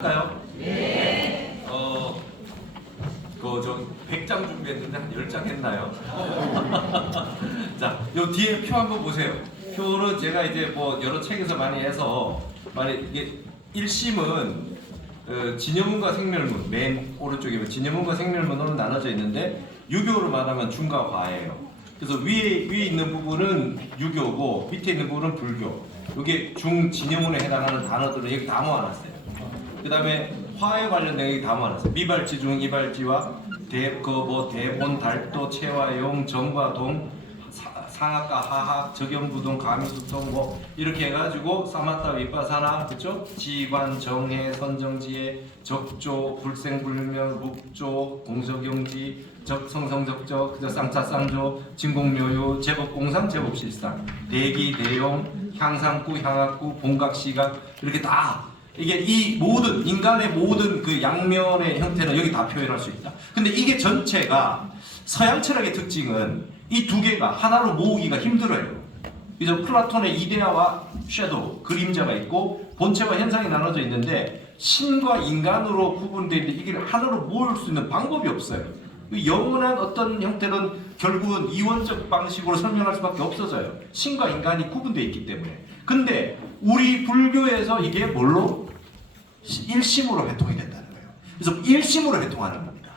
할까요? 네. 저 100장 준비했는데 한 10장 했나요? 자, 요 뒤에 표 한번 보세요. 표는 제가 이제 뭐 여러 책에서 많이 해서 이게 1심은 진여문과 생멸문, 맨 오른쪽에 진여문과 생멸문으로 나눠져 있는데 유교로 말하면 중과 과예요. 그래서 위에 있는 부분은 유교고 밑에 있는 부분은 불교. 이게 진여문에 해당하는 단어들을 여기 다 모아놨어요. 그 다음에 화에 관련된 게 다 모아놨어요. 미발지 중 이발지와 대본, 달도, 체와 용, 정과 동, 상학과 하학, 적연부동, 가미수동 뭐 이렇게 해가지고 사마타 위파사나 그쵸? 지관, 정해, 선정지혜, 적조, 불생불명, 묵조, 공석용지, 적성성적적, 그저 쌍차쌍조, 진공묘유, 제법공상, 제법실상, 대기, 대용, 향상구, 향학구, 본각시각 이렇게 다 이게 이 모든 인간의 모든 그 양면의 형태는 여기 다 표현할 수 있다. 근데 이게 전체가 서양 철학의 특징은 이 두 개가 하나로 모으기가 힘들어요. 그래서 플라톤의 이데아와 섀도우, 그림자가 있고 본체와 현상이 나눠져 있는데 신과 인간으로 구분되어 있는데 이게 하나로 모을 수 있는 방법이 없어요. 영원한 어떤 형태는 결국은 이원적 방식으로 설명할 수밖에 없어져요. 신과 인간이 구분되어 있기 때문에. 근데 우리 불교에서 이게 뭘로? 일심으로 회통이 된다는 거예요. 그래서 일심으로 회통하는 겁니다.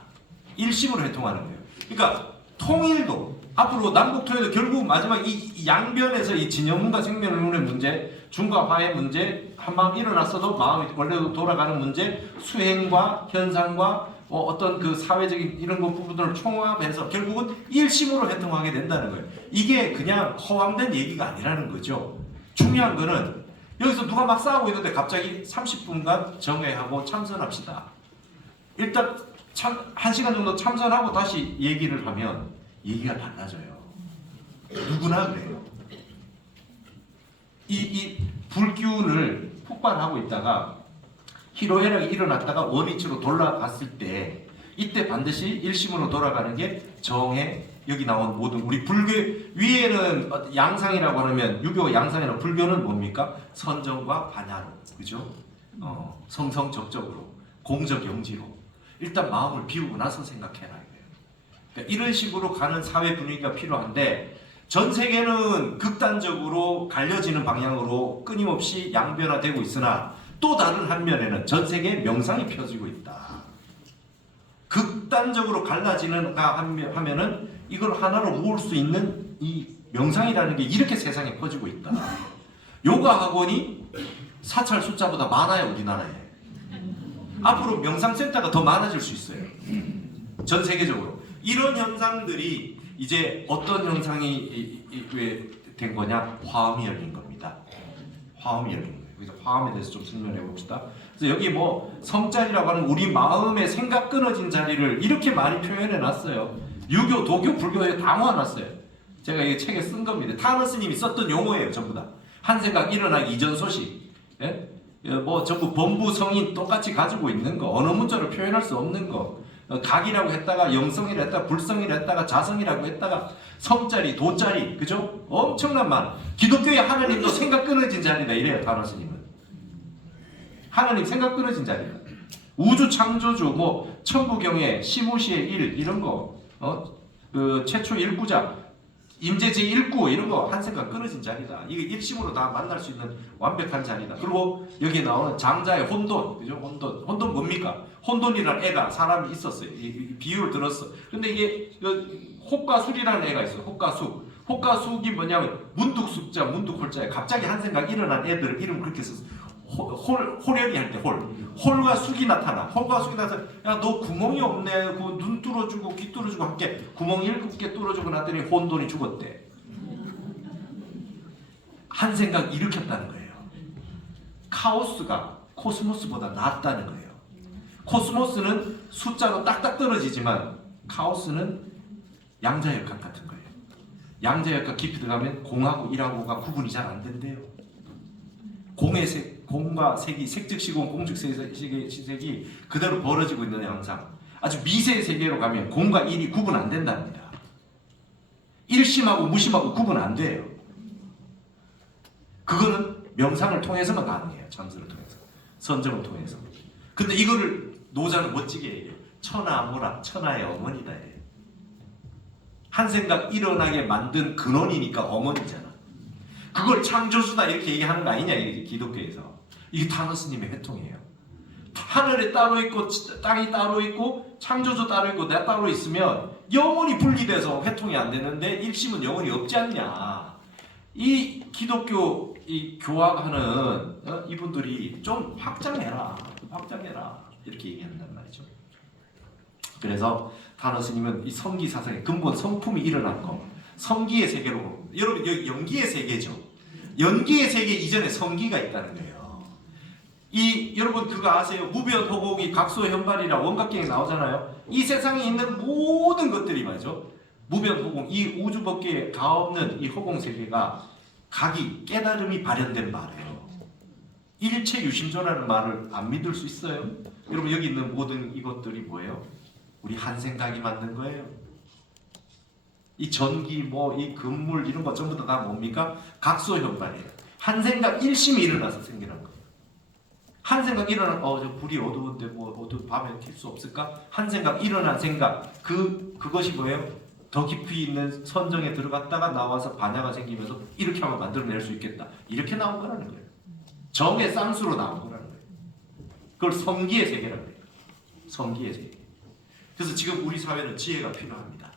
일심으로 회통하는 거예요. 그러니까 통일도 앞으로 남북 통일도 결국 마지막 이 양변에서 이 진여문과 생멸문의 문제, 중과 화의 문제, 한방 일어났어도 마음이 원래도 돌아가는 문제, 수행과 현상과 어떤 그 사회적인 이런 것 부분들을 총합해서 결국은 일심으로 회통하게 된다는 거예요. 이게 그냥 허황된 얘기가 아니라는 거죠. 중요한 거는 여기서 누가 막 싸우고 있는데 갑자기 30분간 정회하고 참선합시다. 일단 1시간 정도 참선하고 다시 얘기를 하면 얘기가 달라져요. 누구나 그래요. 이 불기운을 폭발하고 있다가 희로애락이 일어났다가 원위치로 돌아갔을 때 이때 반드시 일심으로 돌아가는 게 정해, 여기 나온 모든 우리 불교 위에는 양상이라고 하면 유교 양상이나 불교는 뭡니까? 선정과 반야로, 그죠? 성성적적으로, 공적영지로 일단 마음을 비우고 나서 생각해라 이거예요. 그러니까 이런 식으로 가는 사회 분위기가 필요한데 전 세계는 극단적으로 갈려지는 방향으로 끊임없이 양변화되고 있으나 또 다른 한면에는 전 세계에 명상이 펴지고 있다. 극단적으로 갈라지는가 하면은 이걸 하나로 모을 수 있는 이 명상이라는 게 이렇게 세상에 퍼지고 있다. 요가 학원이 사찰 숫자보다 많아요, 우리나라에. 앞으로 명상센터가 더 많아질 수 있어요. 전 세계적으로. 이런 현상들이 이제 어떤 현상이 된 거냐? 화음이 열린 겁니다. 화음이 열린 거예요. 그래서 화음에 대해서 좀 설명해 봅시다. 그래서 여기 뭐 성자리라고 하는 우리 마음의 생각 끊어진 자리를 이렇게 많이 표현해 놨어요. 유교, 도교, 불교에 다 모아놨어요. 제가 이 책에 쓴 겁니다. 타너 스님이 썼던 용어예요, 전부 다. 한 생각 일어나기 이전 소식. 예? 뭐 전부 범부 성인 똑같이 가지고 있는 거, 언어 문자로 표현할 수 없는 거. 각이라고 했다가 영성이라 했다가 불성이라 했다가 자성이라고 했다가 성자리, 도자리, 그죠? 엄청난 말. 기독교의 하나님도 생각 끊어진 자리다 이래요, 타너 스님은. 하나님 생각 끊어진 자리다. 우주 창조주, 뭐 천부경의 시무시의 일 이런 거, 그 최초 일구자, 임재제 일구 이런 거 한 생각 끊어진 자리다. 이게 일심으로 다 만날 수 있는 완벽한 자리다. 그리고 여기에 나오는 장자의 혼돈, 그죠? 혼돈 뭡니까? 혼돈이라는 애가 사람이 있었어요. 이 비유를 들었어. 근데 이게 혹과술이라는 애가 있어요. 혹과숙. 혹과숙이 뭐냐면 문득숙자, 문득홀자에 갑자기 한 생각 일어난 애들 이름 그렇게 썼어. 호련이 할 때 홀과 숙이 나타나. 홀과 숙이 나타나. 야, 너 구멍이 없네. 그 눈 뚫어주고 귀 뚫어주고 함께 구멍 7개 뚫어주고 났더니 혼돈이 죽었대. 한 생각 일으켰다는 거예요. 카오스가 코스모스보다 낫다는 거예요. 코스모스는 숫자로 딱딱 떨어지지만 카오스는 양자역학 같은 거예요. 양자역학 깊이 들어가면 공하고 일하고가 구분이 잘 안 된대요. 공과 색이 색즉시공 공즉시색이 그대로 벌어지고 있는 양상. 아주 미세의 세계로 가면 공과 일이 구분 안 된답니다. 일심하고 무심하고 구분 안 돼요. 그거는 명상을 통해서만 가능해요. 참선을 통해서. 선정을 통해서. 근데 이거를 노자는 멋지게 얘기해요. 천하무라, 천하의 어머니다. 한생각 일어나게 만든 근원이니까 어머니잖아. 그걸 창조주다 이렇게 얘기하는 거 아니냐, 이게 기독교에서. 이게 타너 스님의 회통이에요. 하늘에 따로 있고 땅이 따로 있고 창조주 따로 있고 내가 따로 있으면 영원히 분리돼서 회통이 안 되는데 일심은 영원히 없지 않냐. 이 기독교 이 교학하는 이분들이 좀 확장해라 이렇게 얘기한단 말이죠. 그래서 타너 스님은 이 성기 사상의 근본 성품이 일어난 거, 성기의 세계로 봅니다. 여러분 여기 연기의 세계죠. 연기의 세계 이전에 성기가 있다는 거예요. 여러분 그거 아세요? 무변호공이 각소현발이라 원각경에 나오잖아요. 이 세상에 있는 모든 것들이 말이죠. 무변호공, 이 우주법계에 가없는 이 호공세계가 각이 깨달음이 발현된 말이에요. 일체유심조라는 말을 안 믿을 수 있어요? 여러분 여기 있는 모든 이것들이 뭐예요? 우리 한생각이 만든 거예요. 이 전기, 이 금물 이런 거 전부 다 뭡니까? 각소현발이에요. 한생각 일심이 일어나서 생기는 거예요. 한생각 일어난 저 불이 어두운데 밤에 켤 수 없을까? 한생각 일어난 생각 그것이 뭐예요? 더 깊이 있는 선정에 들어갔다가 나와서 반야가 생기면서 이렇게 하면 만들어낼 수 있겠다. 이렇게 나온 거라는 거예요. 정의 쌍수로 나온 거라는 거예요. 그걸 성기의 세계라고 해요. 성기의 세계. 그래서 지금 우리 사회는 지혜가 필요합니다.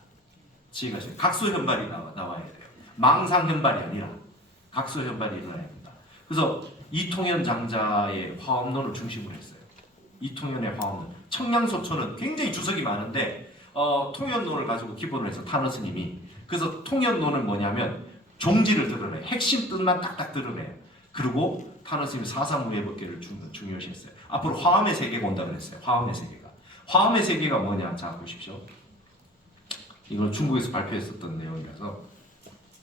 지혜가 필요해요. 각소현발이 나와야 돼요. 망상현발이 아니라 각소현발이 일어나야 됩니다. 그래서 이통현 장자의 화엄론을 중심으로 했어요. 이통현의 화엄론. 청량소초는 굉장히 주석이 많은데 통현론을 가지고 기본으로 해서 타너 스님이. 그래서 통현론은 뭐냐면 종지를 드러내요. 핵심 뜻만 딱딱 드러내요. 그리고 타너 스님이 사사무예법계를 중요시했어요. 앞으로 화엄의 세계가 온다고 그랬어요. 화엄의 세계가. 화엄의 세계가 뭐냐? 자 보십시오. 이걸 중국에서 발표했었던 내용이라서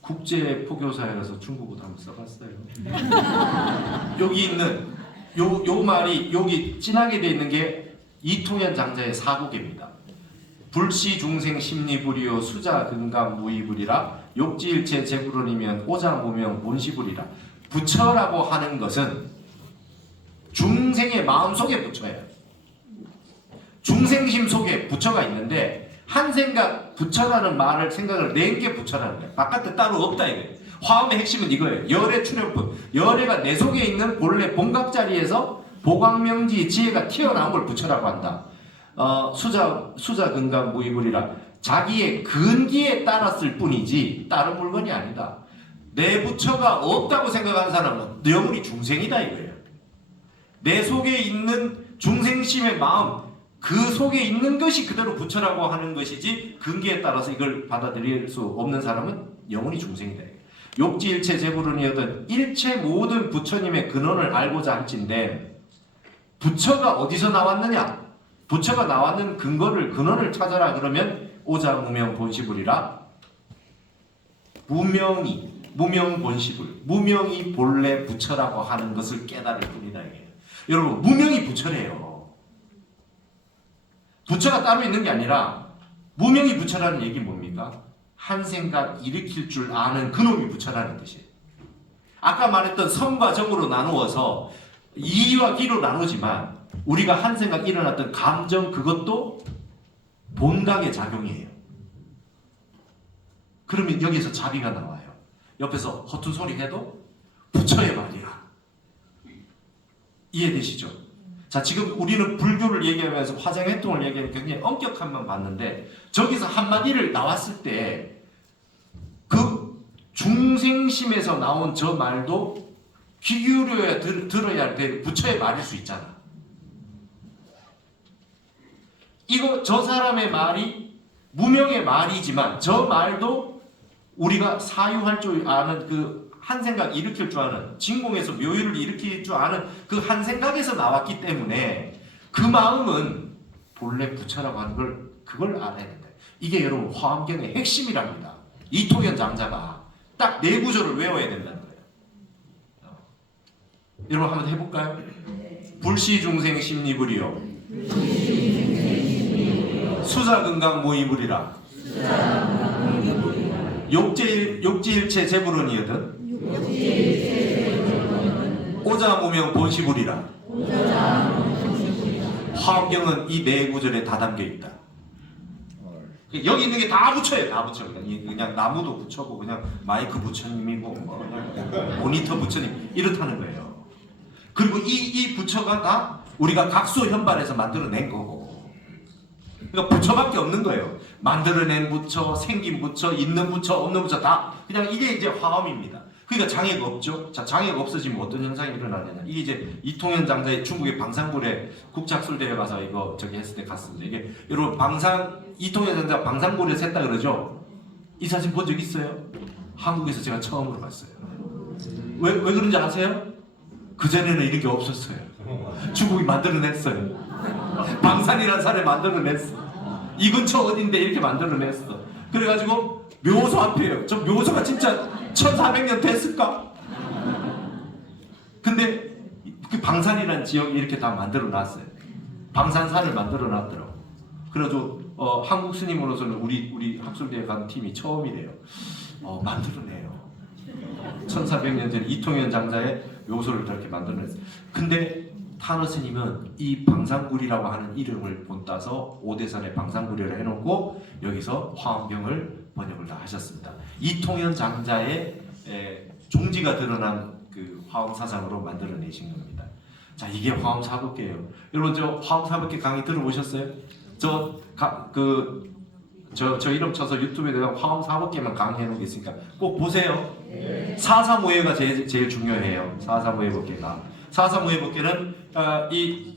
국제 포교사에서 중국어도 한번 써봤어요. 여기 있는 요 말이 여기 진하게 돼 있는 게 이통현 장자의 사국입니다. 불시 중생 심리불이요 수자 근감 무이불이라 욕지일체 제불론이면 오자무명 본시불이라. 부처라고 하는 것은 중생의 마음속에 부처예요. 중생심 속에 부처가 있는데 한생각 부처라는 말을 생각을 낸 게 부처라는 거예요. 바깥에 따로 없다 이거예요. 화엄의 핵심은 이거예요. 열의 출현품. 열애가 내 속에 있는 본래 본각자리에서 보광명지 지혜가 튀어나온 걸 부처라고 한다. 수자 근감 무이불이라. 자기의 근기에 따랐을 뿐이지 다른 물건이 아니다. 내 부처가 없다고 생각하는 사람은 영원히 중생이다 이거예요. 내 속에 있는 중생심의 마음, 그 속에 있는 것이 그대로 부처라고 하는 것이지 근기에 따라서 이걸 받아들일 수 없는 사람은 영원히 중생이다. 욕지일체 제불론이었던 일체 모든 부처님의 근원을 알고자 할진데 부처가 어디서 나왔느냐? 부처가 나왔는 근원을 찾아라 그러면 오자무명 본시불이라. 무명본시불. 무명이 본래 부처라고 하는 것을 깨달을 뿐이다. 여러분 무명이 부처래요. 부처가 따로 있는 게 아니라 무명이 부처라는 얘기 뭡니까? 한생각 일으킬 줄 아는 그놈이 부처라는 뜻이에요. 아까 말했던 성과 정으로 나누어서 이와 기로 나누지만 우리가 한생각 일어났던 감정 그것도 본각의 작용이에요. 그러면 여기서 자비가 나와요. 옆에서 허튼 소리 해도 부처의 말이야. 이해되시죠? 자, 지금 우리는 불교를 얘기하면서 화생회통을 얘기하면 굉장히 엄격한만 봤는데 저기서 한마디를 나왔을 때 그 중생심에서 나온 저 말도 귀 기울여야 들어야 될 부처의 말일 수 있잖아. 저 사람의 말이 무명의 말이지만 저 말도 우리가 사유할 줄 아는 그 한생각 일으킬 줄 아는 진공에서 묘유를 일으킬 줄 아는 그 한생각에서 나왔기 때문에 그 마음은 본래 부처라고 하는 그걸 알아야 된다. 이게 여러분 화엄경의 핵심이랍니다. 이통현 장자가 딱 네 구조를 외워야 된다는 거예요. 여러분 한번 해볼까요? 불시중생 심리불이요 수자근강 모이불이라. 욕지일체 제불론이거든. 오자무명 본시불이라. 화엄경은 이 네 구절에 다 담겨 있다. 여기 있는 게 다 붙여요. 다 붙여. 그냥 나무도 붙여고 그냥 마이크 부처님이고 뭐 그냥 모니터 부처님 이렇다는 거예요. 그리고 이 부처가 다 우리가 각수 현발에서 만들어낸 거고, 그러니까 부처밖에 없는 거예요. 만들어낸 부처, 생긴 부처, 있는 부처, 없는 부처 다 그냥 이게 이제 화엄입니다. 그러니까 장애가 없죠. 자, 장애가 없어지면 어떤 현상이 일어나느냐. 이게 이제 이통현 장자의 중국의 방산고래 국제학술대회 가서 이거 저기 했을 때 갔습니다. 이게 여러분 이통현 장자 방산고래 셌다 그러죠. 이 사진 본 적 있어요? 한국에서 제가 처음으로 봤어요. 왜 그런지 아세요? 그 전에는 이런 게 없었어요. 중국이 만들어냈어요. 방산이라는 산을 만들어냈어. 이 근처 어딘데 이렇게 만들어냈어. 그래가지고 묘소 앞이에요. 저 묘소가 진짜 1400년 됐을까? 근데 그 방산이라는 지역이 이렇게 다 만들어놨어요. 방산산을 만들어놨더라고. 그래도 한국 스님으로서는 우리 학술대에 간 팀이 처음이래요. 만들어내요. 1400년 전에 이통현 장자의 묘소를 이렇게 만들어냈어요. 근데 타너 스님은 이 방산구리라고 하는 이름을 본따서 오대산에 방산구리를 해놓고 여기서 화엄경을 번역을 다 하셨습니다. 이통현 장자의 종지가 드러난 그 화엄 사상으로 만들어내신 겁니다. 자, 이게 화엄 사법계예요. 여러분 저 화엄 사법계 강의 들어보셨어요? 저 이름 쳐서 유튜브에 내가 화엄 사법계만 강의해 놓은 게 있으니까 꼭 보세요. 사사무예가 제일 중요해요. 사사무예법계가. 사사무예법계는 이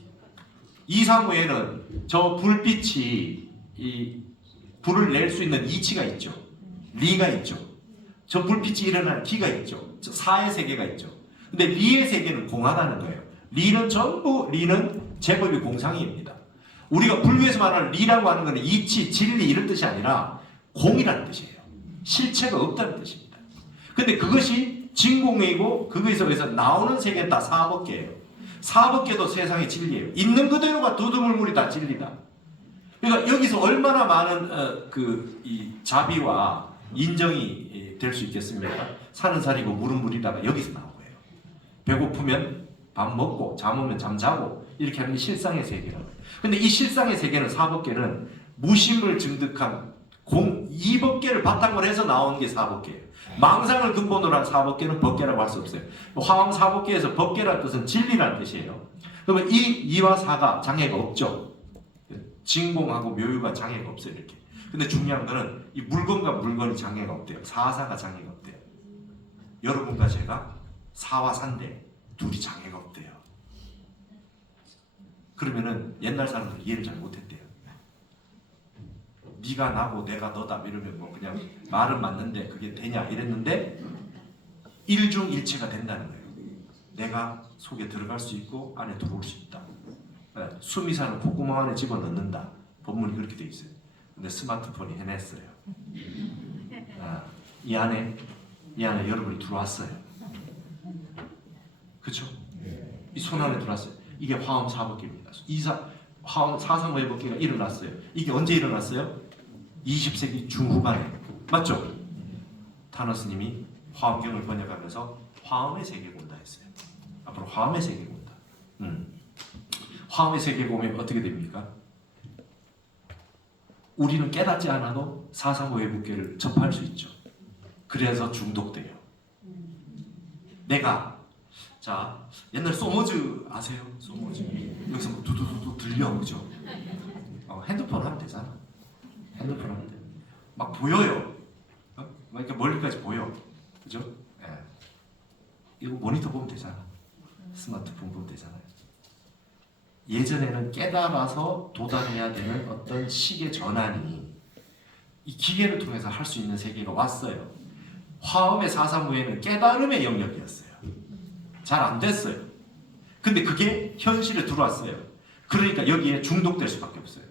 이사무예는 저 불빛이 이 불을 낼 수 있는 이치가 있죠. 리가 있죠. 저 불빛이 일어나는 기가 있죠. 저 사의 세계가 있죠. 근데 리의 세계는 공하다는 거예요. 리는 제법이 공상입니다. 우리가 불교에서 말하는 리라고 하는 것은 이치, 진리 이런 뜻이 아니라 공이라는 뜻이에요. 실체가 없다는 뜻입니다. 근데 그것이 진공이고 거기서 나오는 세계는 다 사법계예요. 사법계도 세상의 진리예요. 있는 그대로가 두두물물이 다 진리다. 그러니까 여기서 얼마나 많은 이 자비와 인정이 될 수 있겠습니까? 사는 살이고 물은 물이다가 여기서 나온 거예요. 배고프면 밥 먹고 잠오면 잠 자고 이렇게 하는 게 실상의 세계라고. 근데 이 실상의 세계는 사법계는 무심을 증득한 이법계를 바탕으로 해서 나온 게 사법계예요. 망상을 근본으로 한 사법계는 법계라고 할 수 없어요. 화엄 사법계에서 법계라는 뜻은 진리라는 뜻이에요. 그러면 이와 사가 장애가 없죠. 진공하고 묘유가 장애가 없어요. 이렇게. 근데 중요한 거는 이 물건과 물건이 장애가 없대요. 사사가 장애가 없대요. 여러분과 제가 사와 산데 둘이 장애가 없대요. 그러면은 옛날 사람들은 이해를 잘 못했대요. 네가 나고 내가 너다 이러면 뭐 그냥 말은 맞는데 그게 되냐 이랬는데 일중일체가 된다는 거예요. 내가 속에 들어갈 수 있고 안에 들어올 수 있다. 수미사는 콧구멍 안에 집어넣는다. 법문이 그렇게 돼 있어요. 근데 스마트폰이 해냈어요. 이 안에 여러분이 들어왔어요. 그렇죠? 이 손 안에 들어왔어요. 이게 화엄 사법계입니다. 화엄 사상무예법계가 일어났어요. 이게 언제 일어났어요? 20세기 중후반에. 맞죠? 타너 스님이 화엄경을 번역하면서 화엄의 세계가 온다 했어요. 앞으로 화엄의 세계가 온다. 화엄의 세계가 오면 어떻게 됩니까? 우리는 깨닫지 않아도 사상무예법계를 접할 수 있죠. 그래서 중독돼요. 내가 자 옛날 소머즈 아세요? 소머즈 여기서 뭐 두두두두 들려 그죠? 핸드폰 하면 되잖아. 핸드폰 하면 돼. 막 보여요. 막 이렇게 멀리까지 보여. 그죠? 예. 이거 모니터 보면 되잖아. 스마트폰 보면 되잖아요. 예전에는 깨달아서 도달해야 되는 어떤 식의 전환이 이 기계를 통해서 할 수 있는 세계가 왔어요. 화엄의 사사무예는 깨달음의 영역이었어요. 잘 안 됐어요. 근데 그게 현실에 들어왔어요. 그러니까 여기에 중독될 수밖에 없어요.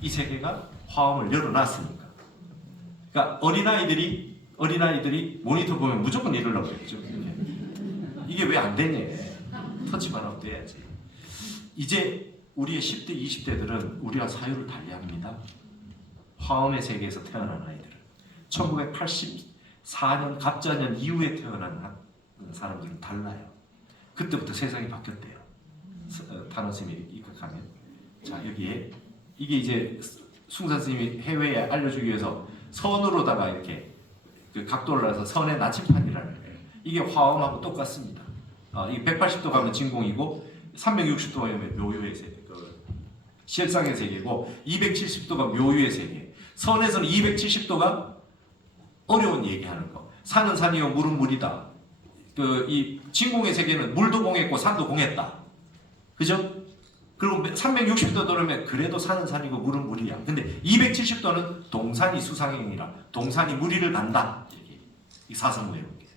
이 세계가 화엄을 열어놨으니까. 그러니까 어린아이들이 모니터 보면 무조건 이러려고 그랬죠. 이게 왜 안 되냐. 터치만 하고 돼야지. 이제 우리의 10대, 20대들은 우리와 사유를 달리합니다. 화엄의 세계에서 태어난 아이들은 1984년 갑자년 이후에 태어난 사람들은 달라요. 그때부터 세상이 바뀌었대요. 타너 스님이 입각하면. 여기에 이게 이제 숭산 스님이 해외에 알려주기 위해서 선으로다가 이렇게 그 각도를 해서 선의 나침판이라는 거예요. 이게 화엄하고 똑같습니다. 이게 180도 가면 진공이고 360도 가면 묘유의 세계, 그 실상의 세계고 270도가 묘유의 세계. 선에서는 270도가 어려운 얘기하는 거. 산은 산이요 물은 물이다. 그 이 진공의 세계는 물도 공했고 산도 공했다. 그죠? 그리고 360도 돌으면 그래도 산은 산이고 물은 물이야. 근데 270도는 동산이 수상행이라 동산이 무리를 간다. 이 사사무예법이에요.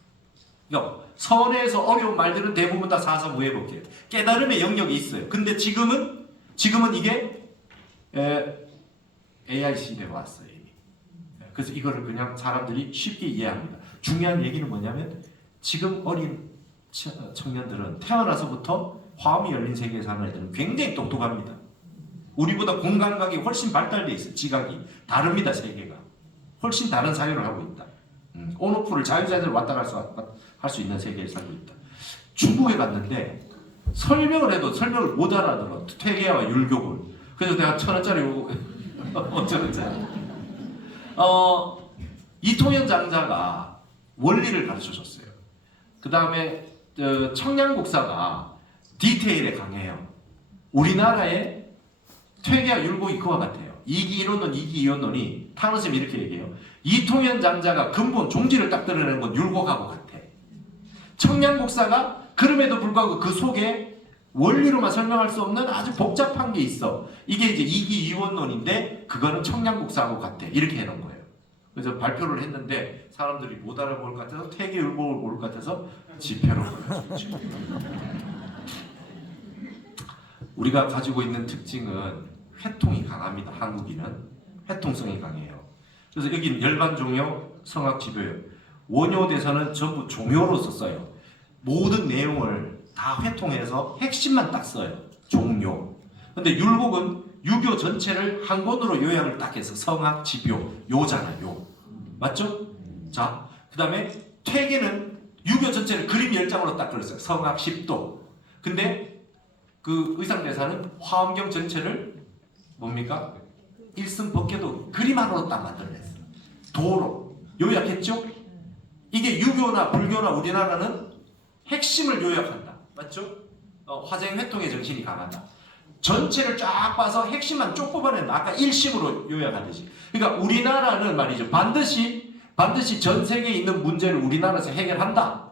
그러니까 선에서 어려운 말들은 대부분 다 사사무예법이에요. 깨달음의 영역이 있어요. 근데 지금은 이게 AI 시대가 왔어요. 이미. 그래서 이거를 그냥 사람들이 쉽게 이해합니다. 중요한 얘기는 뭐냐면 지금 어린 청년들은 태어나서부터 화음이 열린 세계에 사는 애들은 굉장히 똑똑합니다. 우리보다 공감각이 훨씬 발달돼 있어요. 지각이 다릅니다. 세계가 훨씬 다른 사유를 하고 있다. 온오프를 자유자재로 왔다 할 수 있는 세계에 살고 있다. 중국에 갔는데 설명을 해도 설명을 못 알아들어. 퇴계와 율교를. 그래서 내가 1,000원짜리 5,000원짜리 이통현 장자가 원리를 가르쳐줬어요. 그 다음에 청량국사가 디테일에 강해요. 우리나라의 퇴계와 율곡이 그와 같아요. 이기이론론, 이기이론론이 타노스님이 이렇게 얘기해요. 이통현 장자가 근본 종지를 딱 드러내는 건 율곡하고 같아. 청량국사가 그럼에도 불구하고 그 속에 원리로만 설명할 수 없는 아주 복잡한 게 있어. 이게 이제 이기이원론인데 그거는 청량국사하고 같아. 이렇게 해놓은 거예요. 그래서 발표를 했는데 사람들이 못 알아볼 것 같아서 퇴계율곡을 모를 것 같아서 지표로 보여주죠. 우리가 가지고 있는 특징은 회통이 강합니다. 한국인은 회통성이 강해요. 그래서 여기는 열반종요, 성악지교요. 원효대사는 전부 종요로 썼어요. 모든 내용을 다 회통해서 핵심만 딱 써요. 종요. 근데 율곡은 유교 전체를 한 권으로 요약을 딱 해서 성악, 지교, 요잖아, 요. 맞죠? 자, 그 다음에 퇴계는 유교 전체를 그림 10장으로 딱 그렸어요. 성악 10도. 근데 그 의상대사는 화엄경 전체를 뭡니까? 일승법계도 그림 하나로 딱 만들어냈어요. 도로 요약했죠? 이게 유교나 불교나 우리나라는 핵심을 요약한다. 맞죠? 화쟁 회통의 정신이 강하다. 전체를 쫙 봐서 핵심만 쪽 뽑아낸다. 아까 일심으로 요약하듯이. 그러니까 우리나라는 말이죠. 반드시 전 세계에 있는 문제를 우리나라에서 해결한다.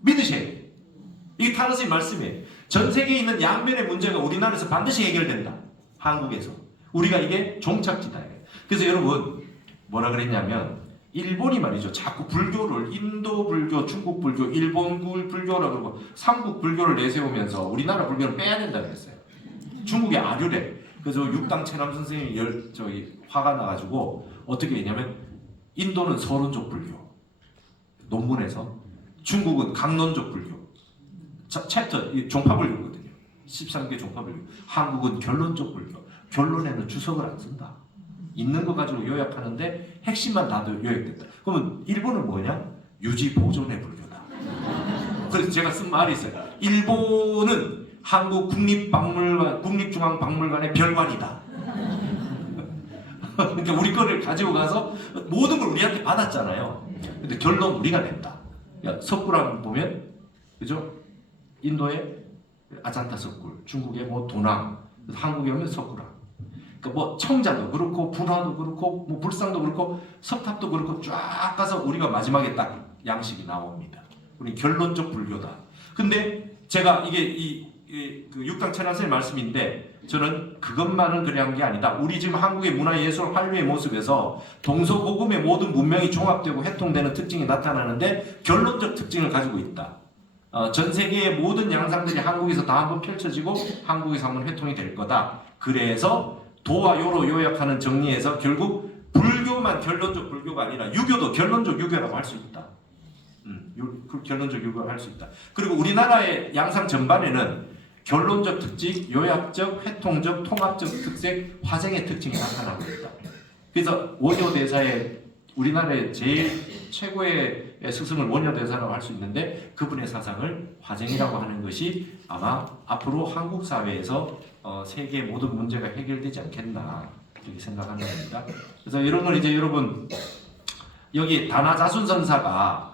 믿으셔야 돼요. 이게 타노스의 말씀이에요. 전 세계에 있는 양면의 문제가 우리나라에서 반드시 해결된다. 한국에서. 우리가 이게 종착지다. 그래서 여러분 뭐라 그랬냐면 일본이 말이죠. 자꾸 불교를 인도 불교, 중국 불교, 일본 불교라 그러고 삼국 불교를 내세우면서 우리나라 불교를 빼야 된다 그랬어요. 중국의 아류래. 그래서 육당 체남 선생님이 화가 나가지고 어떻게 했냐면 인도는 서론적 불교 논문에서 중국은 강론적 불교 챕터 종파불교거든요. 13개 종파불교. 한국은 결론적 불교. 결론에는 주석을 안 쓴다. 있는 거 가지고 요약하는데 핵심만 다 요약됐다. 그러면 일본은 뭐냐? 유지 보존의 불교다. 그래서 제가 쓴 말이 있어요. 일본은 한국 국립중앙박물관의 별관이다. 그러니까 우리 거를 가지고 가서 모든 걸 우리한테 받았잖아요. 근데 결론 우리가 냈다. 석굴암 보면 그죠? 인도의 아잔타 석굴, 중국의 뭐 도낭, 한국에 오면 석굴암. 그러니까 뭐 청자도 그렇고 불화도 그렇고 뭐 불상도 그렇고 석탑도 그렇고 쫙 가서 우리가 마지막에 딱 양식이 나옵니다. 우리 결론적 불교다. 근데 제가 이게 그 육당 천하선의 말씀인데 저는 그것만은 그래 한 게 아니다. 우리 지금 한국의 문화예술 한류의 모습에서 동서고금의 모든 문명이 종합되고 해통되는 특징이 나타나는데 결론적 특징을 가지고 있다. 전 세계의 모든 양상들이 한국에서 다 한번 펼쳐지고 한국에서 한번 회통이 될 거다. 그래서 도와 요로 요약하는 정리에서 결국 불교만 결론적 불교가 아니라 유교도 결론적 유교라고 할 수 있다. 결론적 유교라고 할 수 있다. 그리고 우리나라의 양상 전반에는 결론적 특징, 요약적, 회통적, 통합적 특색, 화쟁의 특징이 나타나고 있다. 그래서 원효대사의 우리나라의 제일 최고의 스승을 원효대사라고 할 수 있는데 그분의 사상을 화쟁이라고 하는 것이 아마 앞으로 한국 사회에서 세계의 모든 문제가 해결되지 않겠나 이렇게 생각하는 겁니다. 그래서 이런 걸 이제 여러분 여기 다나자순선사가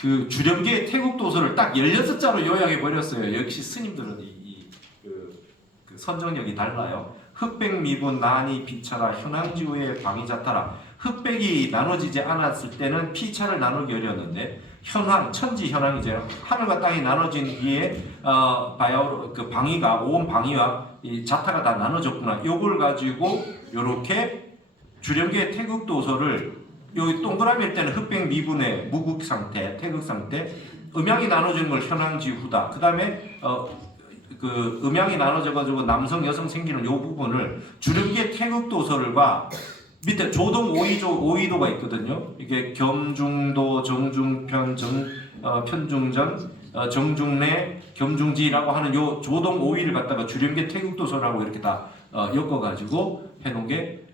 그 주령기의 태국 도서를 딱 16자로 요약해 버렸어요. 역시 스님들은 그 선정력이 달라요. 흑백 미분 나니 피차라 현황지우의 방위자타라. 흑백이 나눠지지 않았을 때는 피차를 나누기 어려웠는데 현황 천지 현황이죠. 하늘과 땅이 나눠진 뒤에 바야흐로 그 방위가 온 방위와 이 자타가 다 나눠졌구나. 요걸 가지고 요렇게 주령기의 태국 도서를 여기 동그라미일 때는 흑백 미분의 무국 상태, 태극 상태, 음양이 나눠지는 걸 현황지후다. 그 다음에 그 음양이 나눠져가지고 남성, 여성 생기는 요 부분을 주령기의 태극 도서를과 밑에 조동 오이도가 있거든요. 이게 겸중도, 정중편, 편중전, 정중내, 겸중지라고 하는 요 조동 오이를 갖다가 주령기의 태극 도서라고 이렇게 다 엮어가지고 해놓은 게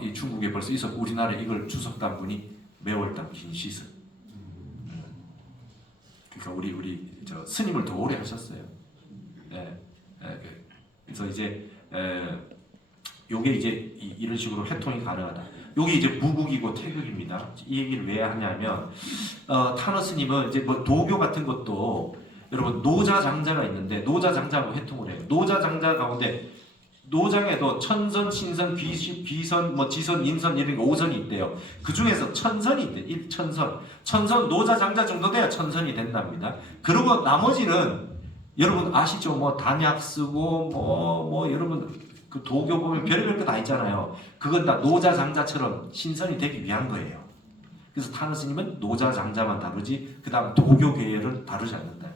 이 중국에 벌써 있었고 우리나라에 이걸 주석단 분이 매월당 김시승. 그러니까 우리 저 스님을 더 오래 하셨어요. 그래서 이제 요게 이제 이런 식으로 해통이 가능하다. 요게 이제 부국이고 태극입니다. 이 얘기를 왜 하냐면 타너 스님은 이제 뭐 도교 같은 것도 여러분 노자 장자가 있는데 노자 장자하고 해통을 해요. 노자 장자 가운데 노장에도 천선, 신선, 비선, 뭐 지선, 인선 이런 게 5선이 있대요. 그 중에서 천선이 있대. 1천선. 천선 노자 장자 정도 돼야 천선이 된답니다. 그리고 나머지는 여러분 아시죠? 뭐 단약 쓰고 뭐 여러분 그 도교 보면 별의별 거 다 있잖아요. 그건 다 노자 장자처럼 신선이 되기 위한 거예요. 그래서 타너 스님은 노자 장자만 다루지 그다음 도교 계열은 다루지 않는다.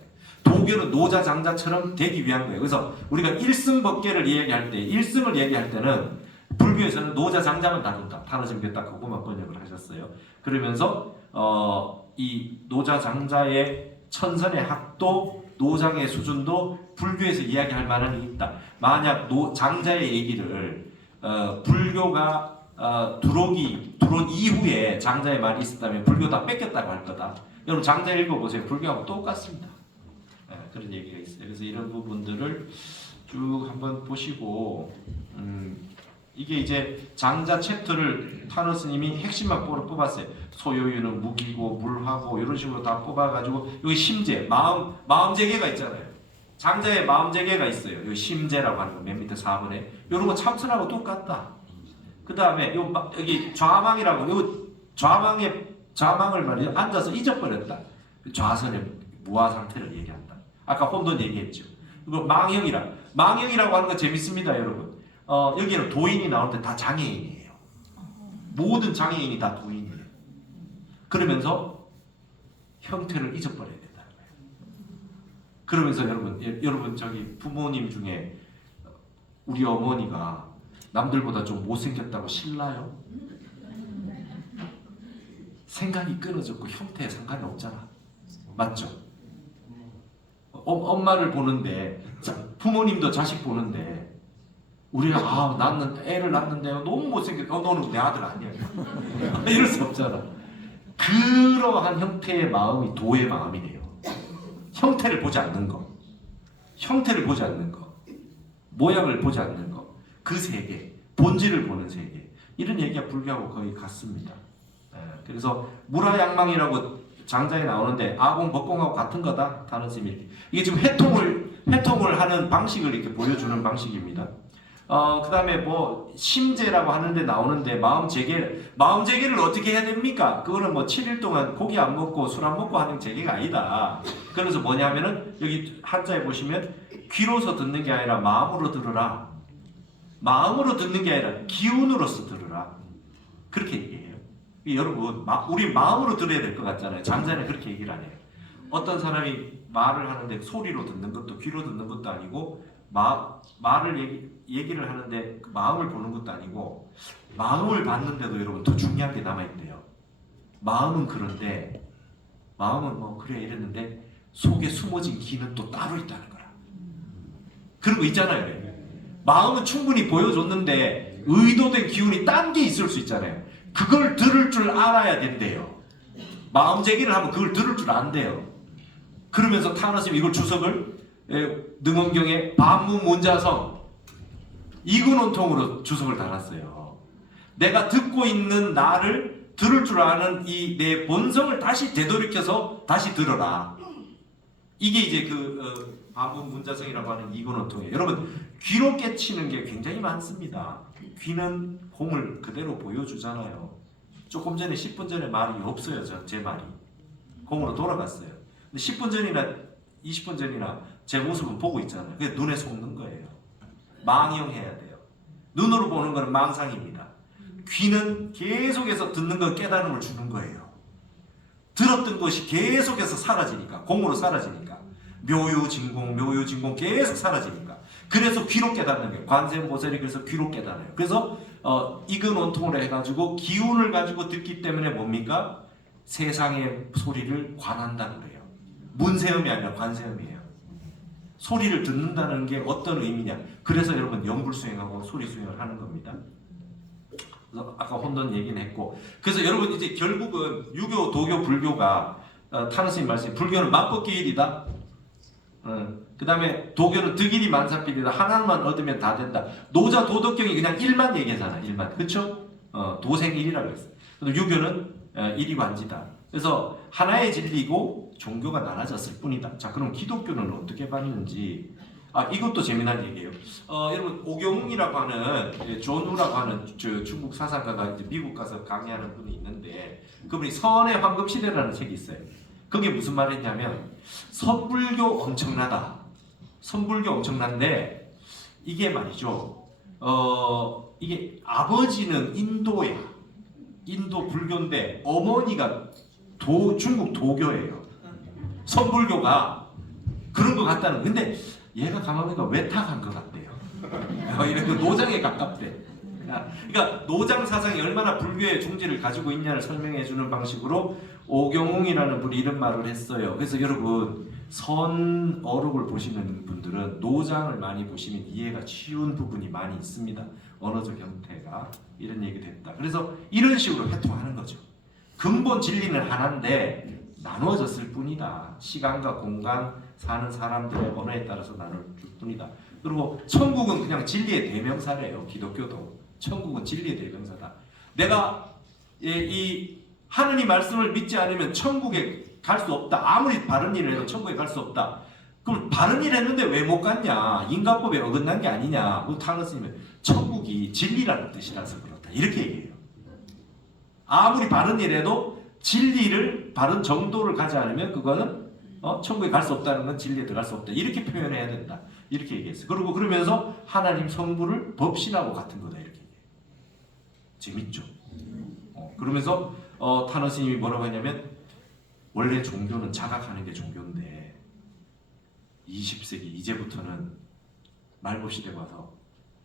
도교는 노자 장자처럼 되기 위한 거예요. 그래서 우리가 일승법계를 얘기할 때, 일승을 얘기할 때는 불교에서는 노자 장자만 다룬다. 타너 스님께 딱 그것만 번역을 하셨어요. 그러면서 이 노자 장자의 천선의 학도, 노장의 수준도 불교에서 이야기할 만한 게 있다. 만약 장자의 얘기를 불교가 들어온 이후에 장자의 말이 있었다면 불교 다 뺏겼다고 할 거다. 여러분 장자 읽어보세요. 불교하고 똑같습니다. 그런 얘기가 있어요. 그래서 이런 부분들을 쭉 한번 보시고 이게 이제 장자 챕터를 타너 스님이 핵심만 뽑았어요. 소요유는 무기고 물하고 이런 식으로 다 뽑아가지고 여기 심재, 마음 재계가 있잖아요. 장자의 마음 재계가 있어요. 여기 심재라고 하는 거 맨 밑에 4번에 이런 거 참선하고 똑같다. 그 다음에 여기 좌망이라고 요 좌망을 말이죠. 앉아서 잊어버렸다. 좌선의 무아 상태를 얘기한다. 아까 혼돈 얘기했죠. 그리고 망형이라고 하는 거 재밌습니다, 여러분. 여기는 도인이 나오는데 다 장애인이에요. 모든 장애인이 다 도인이에요. 그러면서 형태를 잊어버려야 된다는 거예요. 그러면서 여러분 저기 부모님 중에 우리 어머니가 남들보다 좀 못생겼다고 싫나요? 생각이 끊어졌고 형태에 상관이 없잖아. 맞죠? 엄마를 보는데 부모님도 자식 보는데 우리가 애를 낳는데 너무 못생겼다. 너는 내 아들 아니야. 이럴 수 없잖아. 그러한 형태의 마음이 도의 마음이래요. 형태를 보지 않는 거. 형태를 보지 않는 거. 모양을 보지 않는 거. 그 세계. 본질을 보는 세계. 이런 얘기가 불교하고 거의 같습니다. 그래서 무라양망이라고 장자에 나오는데 아공, 법공하고 같은 거다. 다른 스님이 이게 지금 회통을 하는 방식을 이렇게 보여주는 방식입니다. 그 다음에 뭐 심재라고 하는데 나오는데 마음 재개를 어떻게 해야 됩니까? 그거는 뭐 7일 동안 고기 안 먹고 술 안 먹고 하는 재개가 아니다. 그래서 뭐냐면은 여기 한자에 보시면 귀로서 듣는 게 아니라 마음으로 들으라. 마음으로 듣는 게 아니라 기운으로서 들으라. 그렇게 얘기해요. 여러분, 우리 마음으로 들어야 될 것 같잖아요. 장자는 그렇게 얘기를 안 해요. 어떤 사람이 말을 하는데 소리로 듣는 것도 귀로 듣는 것도 아니고 말을 얘기를 하는데 그 마음을 보는 것도 아니고 마음을 봤는데도 여러분 더 중요한 게 남아있대요. 마음은 그런데 마음은 뭐 그래 이랬는데 속에 숨어진 기는 또 따로 있다는 거라. 그런 거 있잖아요. 마음은 충분히 보여줬는데 의도된 기운이 딴 게 있을 수 있잖아요. 그걸 들을 줄 알아야 된대요. 마음 제기를 하면 그걸 들을 줄 안돼요. 그러면서 타너 스님이 이걸 주석을 능엄경에 반문문자성 이근원통으로 주석을 달았어요. 내가 듣고 있는 나를 들을 줄 아는 이 내 본성을 다시 되돌이켜서 다시 들어라. 이게 이제 반문문자성이라고 하는 이근원통이에요. 여러분 귀로 깨치는 게 굉장히 많습니다. 귀는 공을 그대로 보여주잖아요. 조금 전에 10분 전에 말이 없어요. 제 말이 공으로 돌아갔어요. 근데 10분 전이나 20분 전이나 제 모습은 보고 있잖아요. 그게 눈에 속는 거예요. 망용해야 돼요. 눈으로 보는 것은 망상입니다. 귀는 계속해서 듣는 건 깨달음을 주는 거예요. 들었던 것이 계속해서 사라지니까, 공으로 사라지니까, 묘유진공 계속 사라지니까. 그래서 귀로 깨닫는 거예요. 관세음보살이 그래서 귀로 깨달아요. 그래서 이근원통으로 해가지고 기운을 가지고 듣기 때문에 뭡니까? 세상의 소리를 관한다는 거예요. 문세음이 아니라 관세음이에요. 소리를 듣는다는 게 어떤 의미냐? 그래서 여러분 영불수행하고 소리수행을 하는 겁니다. 그래서 아까 혼돈 얘기는 했고, 그래서 여러분 이제 결국은 유교, 도교, 불교가 타르스님 말씀, 불교는 맞법기일이다. 그 다음에 도교는 득일이 만사필이다. 하나만 얻으면 다 된다. 노자 도덕경이 그냥 일만 얘기하잖아. 일만. 그쵸? 도생일이라고 했어요. 유교는 일이완지다. 그래서 하나의 진리고 종교가 나눠졌을 뿐이다. 자, 그럼 기독교는 어떻게 봤는지. 이것도 재미난 얘기예요. 여러분 오경웅이라고 하는 존우라고 하는 중국 사상가가 이제 미국 가서 강의하는 분이 있는데 그분이 선의 황금 시대라는 책이 있어요. 그게 무슨 말이냐면 선불교 엄청나다. 선불교 엄청난데 이게 말이죠. 이게 아버지는 인도야. 인도 불교인데 어머니가 중국 도교예요. 선불교가 그런 것 같다는. 근데 얘가 가만 보니까 외탁한 것 같대요. 이렇게 노장에 가깝대. 그러니까 노장 사상이 얼마나 불교의 종지를 가지고 있냐를 설명해 주는 방식으로 오경웅이라는 분이 이런 말을 했어요. 그래서 여러분 선어록을 보시는 분들은 노장을 많이 보시면 이해가 쉬운 부분이 많이 있습니다. 언어적 형태가 이런 얘기도 했다. 그래서 이런 식으로 회통하는 거죠. 근본 진리는 하나인데 나누어졌을 뿐이다. 시간과 공간, 사는 사람들의 언어에 따라서 나눌 뿐이다. 그리고 천국은 그냥 진리의 대명사래요. 기독교도 천국은 진리의 대명사다. 내가 이 하느님 말씀을 믿지 않으면 천국에 갈 수 없다. 아무리 바른 일을 해도 천국에 갈 수 없다. 그럼 바른 일 했는데 왜 못 갔냐? 인간법에 어긋난 게 아니냐? 타르스님은 천국이 진리라는 뜻이라서 그렇다. 이렇게 얘기해요. 아무리 바른 일 해도 진리를 바른 정도를 가지 않으면 그거는 천국에 갈 수 없다는 건 진리에 들어갈 수 없다. 이렇게 표현해야 된다. 이렇게 얘기했어요. 그리고 그러면서 하나님 성부를 법신하고 같은 거다. 이렇게 얘기해요. 재밌죠? 그러면서 타너 스님이 뭐라고 하냐면 원래 종교는 자각하는 게 종교인데 20세기 이제부터는 말봅시대 와서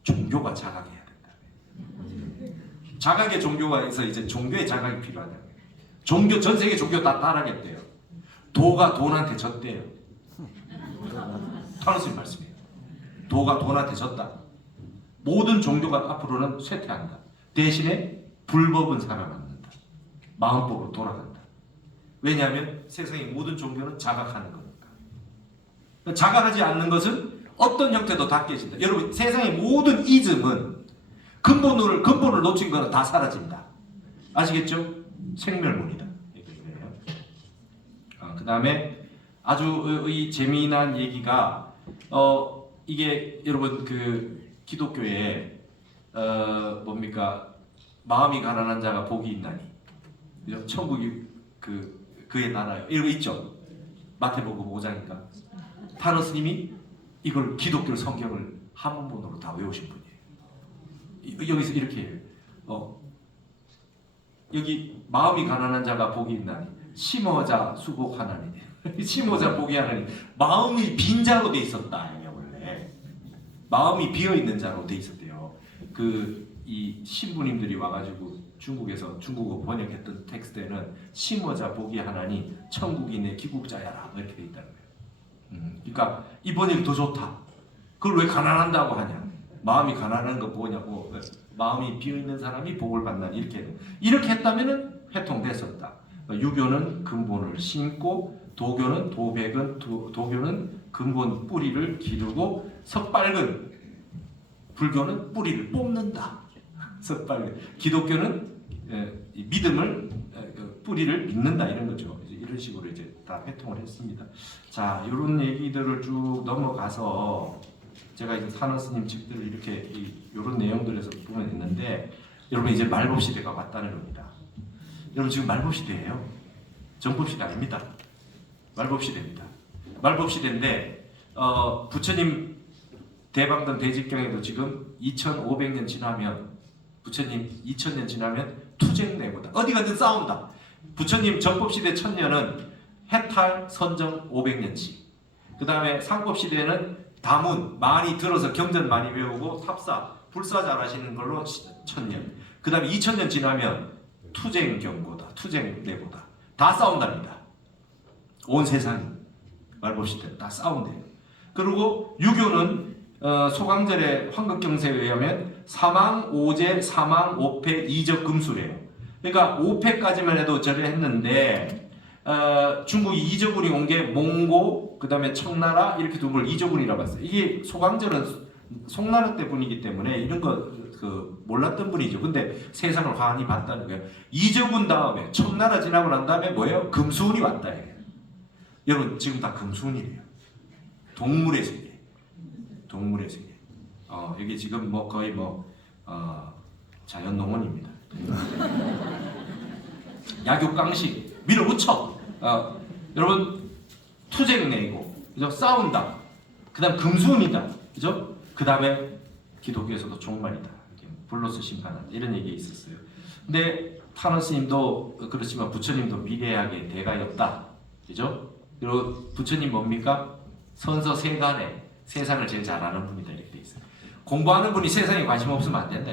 종교가 자각해야 된다. 자각의 종교가 있어. 이제 종교의 자각이 필요하다. 종교 전 세계 종교 다 따라겠대요. 도가 돈한테 졌대요. 타너 스님 말씀이에요. 도가 돈한테 졌다. 모든 종교가 앞으로는 쇠퇴한다. 대신에 불법은 살아남는다. 마음법으로 돌아간다. 왜냐하면 세상의 모든 종교는 자각하는 거니까. 자각하지 않는 것은 어떤 형태도 다 깨진다. 여러분 세상의 모든 이즘은 근본을 놓친 거는 다 사라진다. 아시겠죠? 생멸문이다. 그 다음에 아주 이 재미난 얘기가 이게 여러분 그 기독교에 뭡니까? 마음이 가난한 자가 복이 있나니 천국이 그의 나라요. 이런 거 있죠. 마태복음 5장인가. 타너 스님이 이걸 기독교 성경을 한문본으로 다 외우신 분이에요. 여기서 이렇게 해요. 여기 마음이 가난한 자가 복이 있나니 심어자 수복하나니 심어자 복이 하나니 마음이 빈 자로 돼 있었다. 원래 마음이 비어 있는 자로 돼 있었대요. 이 신부님들이 와가지고 중국에서 중국어 번역했던 텍스트에는 심어자 복이 하나니 천국이 내 기국자야라 이렇게 돼 있다는 거예요. 그러니까 이 번역이 더 좋다. 그걸 왜 가난한다고 하냐? 마음이 가난한 거 뭐냐고. 마음이 비어 있는 사람이 복을 받나 이렇게 했다면은 회통됐었다. 유교는 근본을 심고 도교는 도교는 근본 뿌리를 기르고 석발근 불교는 뿌리를 뽑는다. 석발근 기독교는 이 믿음을 뿌리를 믿는다 이런 거죠. 이런 식으로 이제 다 회통을 했습니다. 자, 이런 얘기들을 쭉 넘어가서 제가 이제 타너스님 책들을 이렇게 이런 내용들에서 보면 있는데 여러분 이제 말법 시대가 왔다는 겁니다. 여러분 지금 말법 시대예요. 정법 시대 아닙니다. 말법 시대입니다. 말법 시대인데 부처님 대방등 대집경에도 지금 2500년 지나면 부처님 2000년 지나면 투쟁내고다. 어디 가든 싸운다. 부처님 정법 시대 1000년은 해탈 선정 500년치. 그 다음에 상법 시대는 다문 많이 들어서 경전 많이 배우고 탑사 불사 잘하시는 걸로 1000년. 그 다음에 2000년 지나면 투쟁 경고다. 투쟁 내고다. 다 싸운답니다. 온 세상이 말법 시대 다 싸운대요. 그리고 유교는 소강절의 황극경세에 의하면 사망, 오제, 사망, 오패, 이적, 금수래요. 그러니까 오패까지만 해도 절을 했는데 중국이 이적운이 온 게 몽고, 그 다음에 청나라 이렇게 두 걸 이적운이라고 했어요. 이게 소강절은 송나라 때 분이기 때문에 이런 거 몰랐던 분이죠. 근데 세상을 환히 봤다는 거예요. 이적운 다음에 청나라 지나고 난 다음에 뭐예요? 금수운이 왔다. 여러분 지금 다 금수운이래요. 동물의 세계. 동물의 세계. 여기 지금 뭐 거의 자연농원입니다. 약육강식 밀어붙여. 여러분 투쟁 내고 그죠? 싸운다. 그다음 금수운이다. 그죠? 그다음에 기독교에서도 종말이다. 불로서 심판한다. 이런 얘기 있었어요. 근데 타너 스님도 그렇지만 부처님도 미래학의 대가에 없다. 그죠? 그리고 부처님 뭡니까? 선서 세간에 세상을 제일 잘 아는 분이다. 이렇게 돼 있어요. 공부하는 분이 세상에 관심 없으면 안 된다.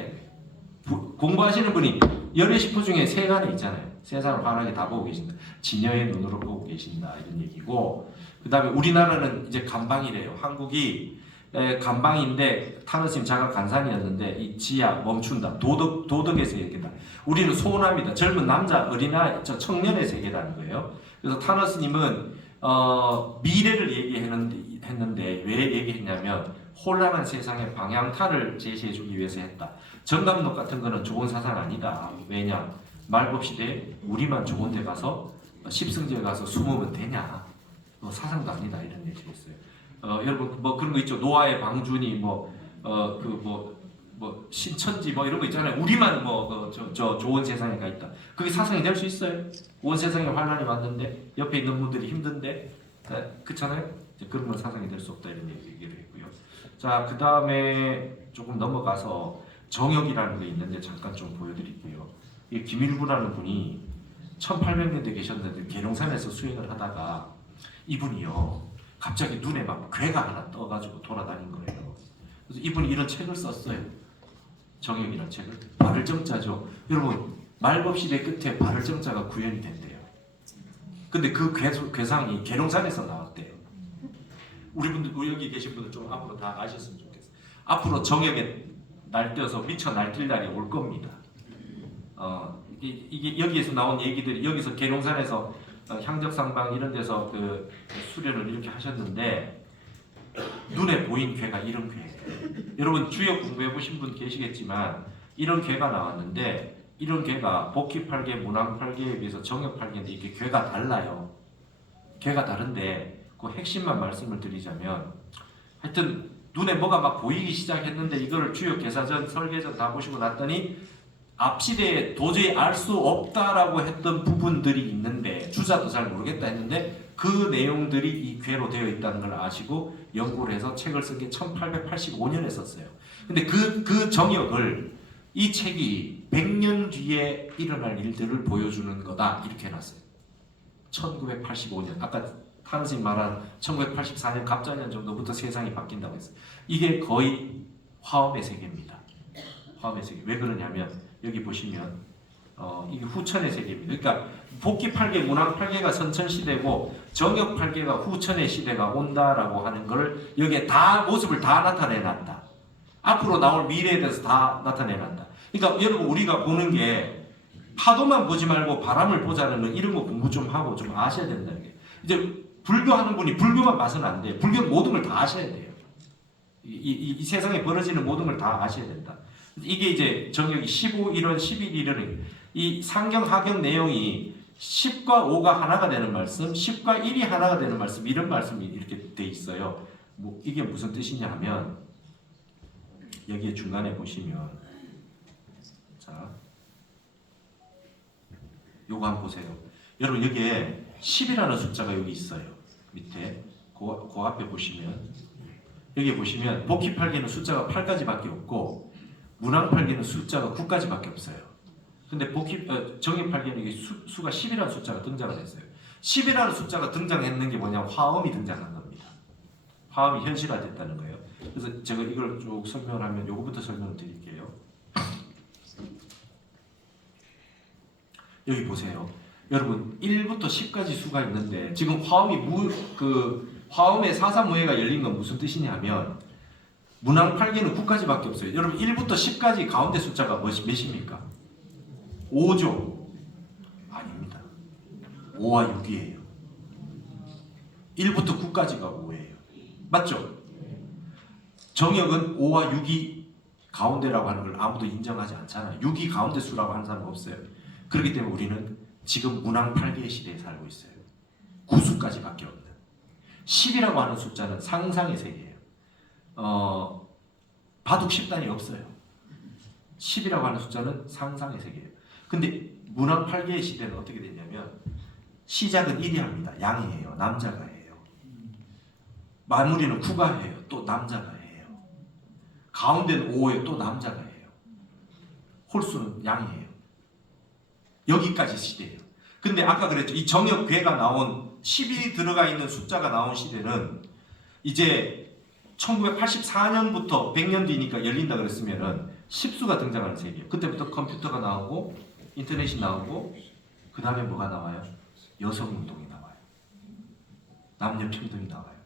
공부하시는 분이 열의 십호 중에 세간에 있잖아요. 세상을 환하게 다 보고 계신다. 진여의 눈으로 보고 계신다. 이런 얘기고, 그 다음에 우리나라는 이제 간방이래요. 한국이 간방인데 타너스님 장학 간산이었는데 이 지하 멈춘다. 도덕의 세계다. 우리는 소원합니다. 젊은 남자, 어린아이, 청년의 세계라는 거예요. 그래서 타너스님은 미래를 얘기했는데 왜 얘기했냐면 혼란한 세상의 방향타를 제시해주기 위해서 했다. 정감록 같은 거는 좋은 사상 아니다. 왜냐? 말법 시대에 우리만 좋은 데 가서 십승지에 가서 숨으면 되냐? 사상도 아니다. 이런 얘기했어요. 여러분 뭐 그런 거 있죠. 노아의 방준이 신천지 이런 거 있잖아요. 우리만 저 좋은 세상에 가 있다. 그게 사상이 될 수 있어요? 온 세상에 환란이 왔는데 옆에 있는 분들이 힘든데 그렇잖아요. 그런 건 사상이 될 수 없다 이런 얘기를 했고요. 자, 그 다음에 조금 넘어가서 정역이라는 게 있는데 잠깐 좀 보여드릴게요. 이 김일부라는 분이 1800년대 계셨는데 계룡산에서 수행을 하다가 이분이요 갑자기 눈에 막 괴가 하나 떠가지고 돌아다닌 거예요. 그래서 이분이 이런 책을 썼어요. 정역이라는 책을. 발을정자죠. 여러분 말법 시대 끝에 발을정자가 구현이 된대요. 근데 그 괴상이 계룡산에서 나왔대요. 우리 여기 계신 분들 좀 앞으로 다 아셨으면 좋겠어요. 앞으로 정역에 날뛰어서 미쳐 날뛸 날이 올 겁니다. 이게 여기에서 나온 얘기들이 여기서 계룡산에서 향적상방 이런 데서 그 수련을 이렇게 하셨는데 눈에 보인 괴가 이런 괴예요. 여러분 주역 공부해 보신 분 계시겠지만 이런 괴가 나왔는데 이런 괴가 복희팔계, 문왕팔계에 비해서 정역팔계인데 이게 괴가 달라요. 괴가 다른데 그 핵심만 말씀을 드리자면 하여튼 눈에 뭐가 막 보이기 시작했는데 이거를 주역 개사전, 설계전 다 보시고 났더니 앞 시대에 도저히 알 수 없다라고 했던 부분들이 있는데 주자도 잘 모르겠다 했는데 그 내용들이 이 괴로 되어 있다는 걸 아시고 연구를 해서 책을 쓴 게 1885년에 썼어요. 근데 그 정역을 이 책이 100년 뒤에 일어날 일들을 보여주는 거다 이렇게 해놨어요. 1985년 아까 타너스님 말한 1984년 갑자년 정도부터 세상이 바뀐다고 했어요. 이게 거의 화엄의 세계입니다. 화엄의 세계. 왜 그러냐면 여기 보시면 이게 후천의 세계입니다. 그러니까 복귀팔계, 문왕팔계가 선천시대고 정역팔계가 후천의 시대가 온다라고 하는 걸 여기에 다 모습을 다 나타내놨다. 앞으로 나올 미래에 대해서 다 나타내놨다. 그러니까 여러분 우리가 보는 게 파도만 보지 말고 바람을 보자는 거 이런 거 공부 좀 하고 좀 아셔야 된다는 게. 이제 불교하는 분이 불교만 봐서는 안 돼요. 불교는 모든 걸 다 아셔야 돼요. 이 세상에 벌어지는 모든 걸 다 아셔야 된다. 이게 이제 정역이 15, 1원, 11일은 이 상경, 하경 내용이 10과 5가 하나가 되는 말씀, 10과 1이 하나가 되는 말씀, 이런 말씀이 이렇게 돼 있어요. 뭐 이게 무슨 뜻이냐 하면 여기에 중간에 보시면 자 요거 한번 보세요. 여러분 여기에 10이라는 숫자가 여기 있어요. 밑에 그 앞에 보시면 여기 보시면 복희팔계는 숫자가 8까지밖에 없고 문왕팔계는 숫자가 9까지밖에 없어요. 근데 정의팔계는 이게 수가 10이라는 숫자가 등장을 했어요. 10이라는 숫자가 등장했는 게 뭐냐, 화엄이 등장한 겁니다. 화엄이 현실화됐다는 거예요. 그래서 제가 이걸 쭉 설명을 하면 요거부터 설명을 드릴게요. 여기 보세요. 여러분 1부터 10까지 수가 있는데 지금 화엄의 사사무예가 열린 건 무슨 뜻이냐면 문왕팔계는 9까지밖에 없어요. 여러분 1부터 10까지 가운데 숫자가 몇입니까? 5죠? 아닙니다. 5와 6이에요. 1부터 9까지가 5예요. 맞죠? 정역은 5와 6이 가운데라고 하는 걸 아무도 인정하지 않잖아요. 6이 가운데 수라고 하는 사람은 없어요. 그렇기 때문에 우리는 지금 문왕팔계의 시대에 살고 있어요. 9수까지밖에 없는 10이라고 하는 숫자는 상상의 세계예요. 바둑 10단이 없어요. 10이라고 하는 숫자는 상상의 세계예요. 근데 문왕팔계의 시대는 어떻게 됐냐면 시작은 1이 합니다. 양이에요. 남자가 해요. 마무리는 9가 해요. 또 남자가 해요. 가운데는 5예요. 또 남자가 해요. 홀수는 양이에요. 여기까지 시대예요. 근데 아까 그랬죠. 이 정역괴가 나온 10이 들어가 있는 숫자가 나온 시대는 이제 1984년부터 100년 뒤니까 열린다 그랬으면은 10수가 등장하는 세계예요. 그때부터 컴퓨터가 나오고 인터넷이 나오고 그 다음에 뭐가 나와요? 여성운동이 나와요. 남녀평등이 나와요.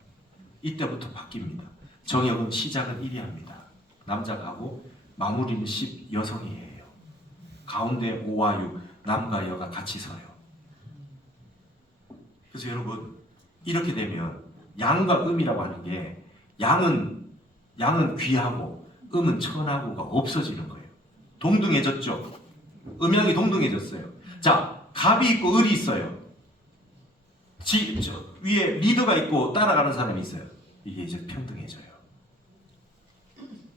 이때부터 바뀝니다. 정역은 시작은 1위 합니다. 남자가 하고 마무리는 10, 여성이 해요. 가운데 5와 6, 남과 여가 같이 서요. 그래서 여러분 이렇게 되면 양과 음이라고 하는 게 양은 귀하고 음은 천하고가 없어지는 거예요. 동등해졌죠. 음양이 동등해졌어요. 자, 갑이 있고 을이 있어요. 위에 리더가 있고 따라가는 사람이 있어요. 이게 이제 평등해져요.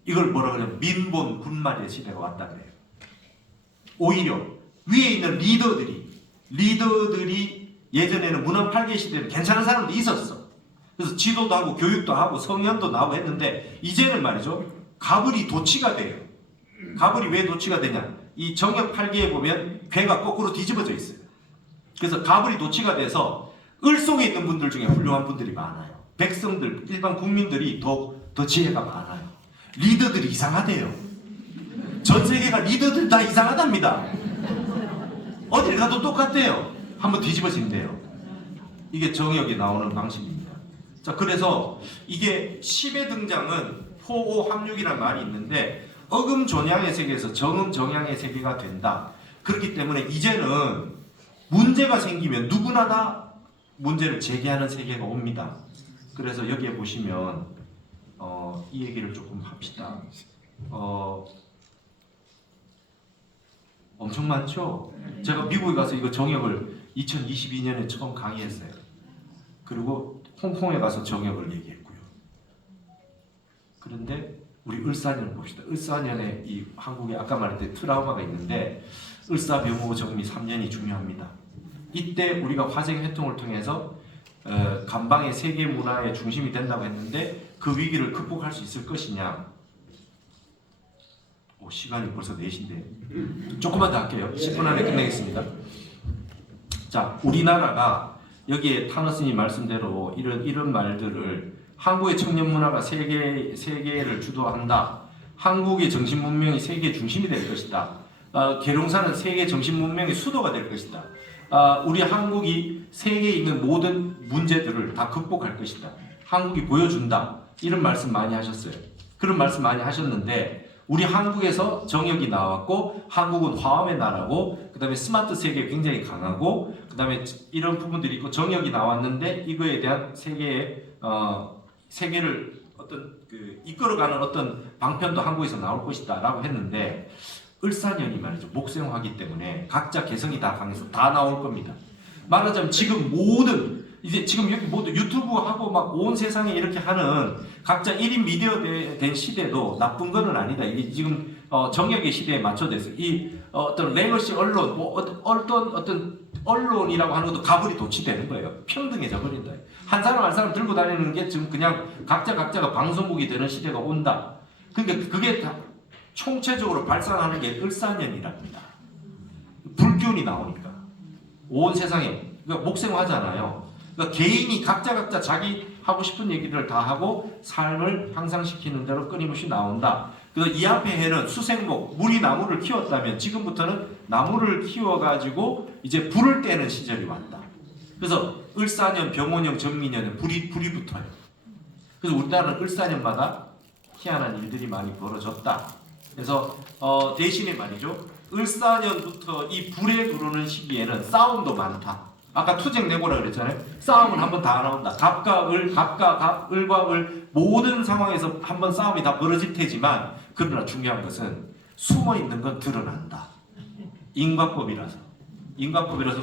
이걸 뭐라 그래요? 민본 군말의 시대가 왔다 그래요. 오히려 위에 있는 리더들이 예전에는 문왕팔계 시대는 괜찮은 사람도 있었어. 그래서 지도도 하고 교육도 하고 성현도 나오고 했는데 이제는 말이죠. 가불이 도치가 돼요. 가불이 왜 도치가 되냐? 이 정역팔계에 보면 괴가 거꾸로 뒤집어져 있어요. 그래서 가불이 도치가 돼서 을 속에 있는 분들 중에 훌륭한 분들이 많아요. 백성들, 일반 국민들이 더 지혜가 많아요. 리더들이 이상하대요. 전 세계가 리더들 다 이상하답니다. 어딜 가도 똑같대요. 한번 뒤집어진대요. 이게 정역이 나오는 방식입니다. 자, 그래서 이게 10의 등장은 호오 합육이라는 말이 있는데 어금존양의 세계에서 정음정양의 세계가 된다. 그렇기 때문에 이제는 문제가 생기면 누구나 다 문제를 제기하는 세계가 옵니다. 그래서 여기에 보시면 이 얘기를 조금 합시다. 엄청 많죠? 제가 미국에 가서 이거 정역을 2022년에 처음 강의했어요. 그리고 홍콩에 가서 정역을 얘기했고요. 그런데 우리 을사년을 봅시다. 을사년에 이 한국에 아까 말했던 트라우마가 있는데 을사묘무 정미 3년이 중요합니다. 이때 우리가 화생회통을 통해서 감방의 세계 문화의 중심이 된다고 했는데 그 위기를 극복할 수 있을 것이냐? 시간이 벌써 4시인데 조금만 더 할게요. 10분 안에 끝내겠습니다. 자, 우리나라가 여기에 타너스님 말씀대로 이런 말들을 한국의 청년 문화가 세계를 주도한다. 한국의 정신 문명이 세계 중심이 될 것이다. 계룡사는 세계 정신 문명의 수도가 될 것이다. 우리 한국이 세계에 있는 모든 문제들을 다 극복할 것이다. 한국이 보여준다. 이런 말씀 많이 하셨어요. 그런 말씀 많이 하셨는데 우리 한국에서 정역이 나왔고 한국은 화엄의 나라고 그다음에 스마트 세계에 굉장히 강하고 그다음에 이런 부분들이 있고 정역이 나왔는데 이거에 대한 세계를 어떤 그 이끌어가는 어떤 방편도 한국에서 나올 것이다라고 했는데 을사년이 말이죠. 목생화기 때문에 각자 개성이 다 강해서 다 나올 겁니다. 말하자면 지금 모든 이제 지금 여기 모두 유튜브 하고 막 온 세상에 이렇게 하는 각자 1인 미디어 된 시대도 나쁜 거는 아니다. 이게 지금 정역의 시대에 맞춰져서 이 어떤 레거시 언론, 뭐 어떤 언론이라고 하는 것도 가불이 도취되는 거예요. 평등해져 버린다. 한 사람 한 사람 들고 다니는 게 지금 그냥 각자가 방송국이 되는 시대가 온다. 그러니까 그게 다 총체적으로 발산하는 게 을사년이랍니다. 불균이 나오니까 온 세상에 그러니까 목생하잖아요. 그러니까 개인이 각자 자기 하고 싶은 얘기를 다 하고 삶을 향상시키는 대로 끊임없이 나온다. 그래서 이 앞에 해는 수생목, 물이 나무를 키웠다면 지금부터는 나무를 키워가지고 이제 불을 떼는 시절이 왔다. 그래서 을사년, 병원년, 정민년에 불이 붙어요. 그래서 우리나라는 을사년마다 희한한 일들이 많이 벌어졌다. 그래서 대신에 말이죠. 을사년부터 이 불에 들어오는 시기에는 싸움도 많다. 아까 투쟁 내고라 그랬잖아요. 싸움은 한번 다 나온다. 갑과 을, 을과 을 모든 상황에서 한번 싸움이 다 벌어질 테지만 그러나 중요한 것은 숨어 있는 건 드러난다. 인과법이라서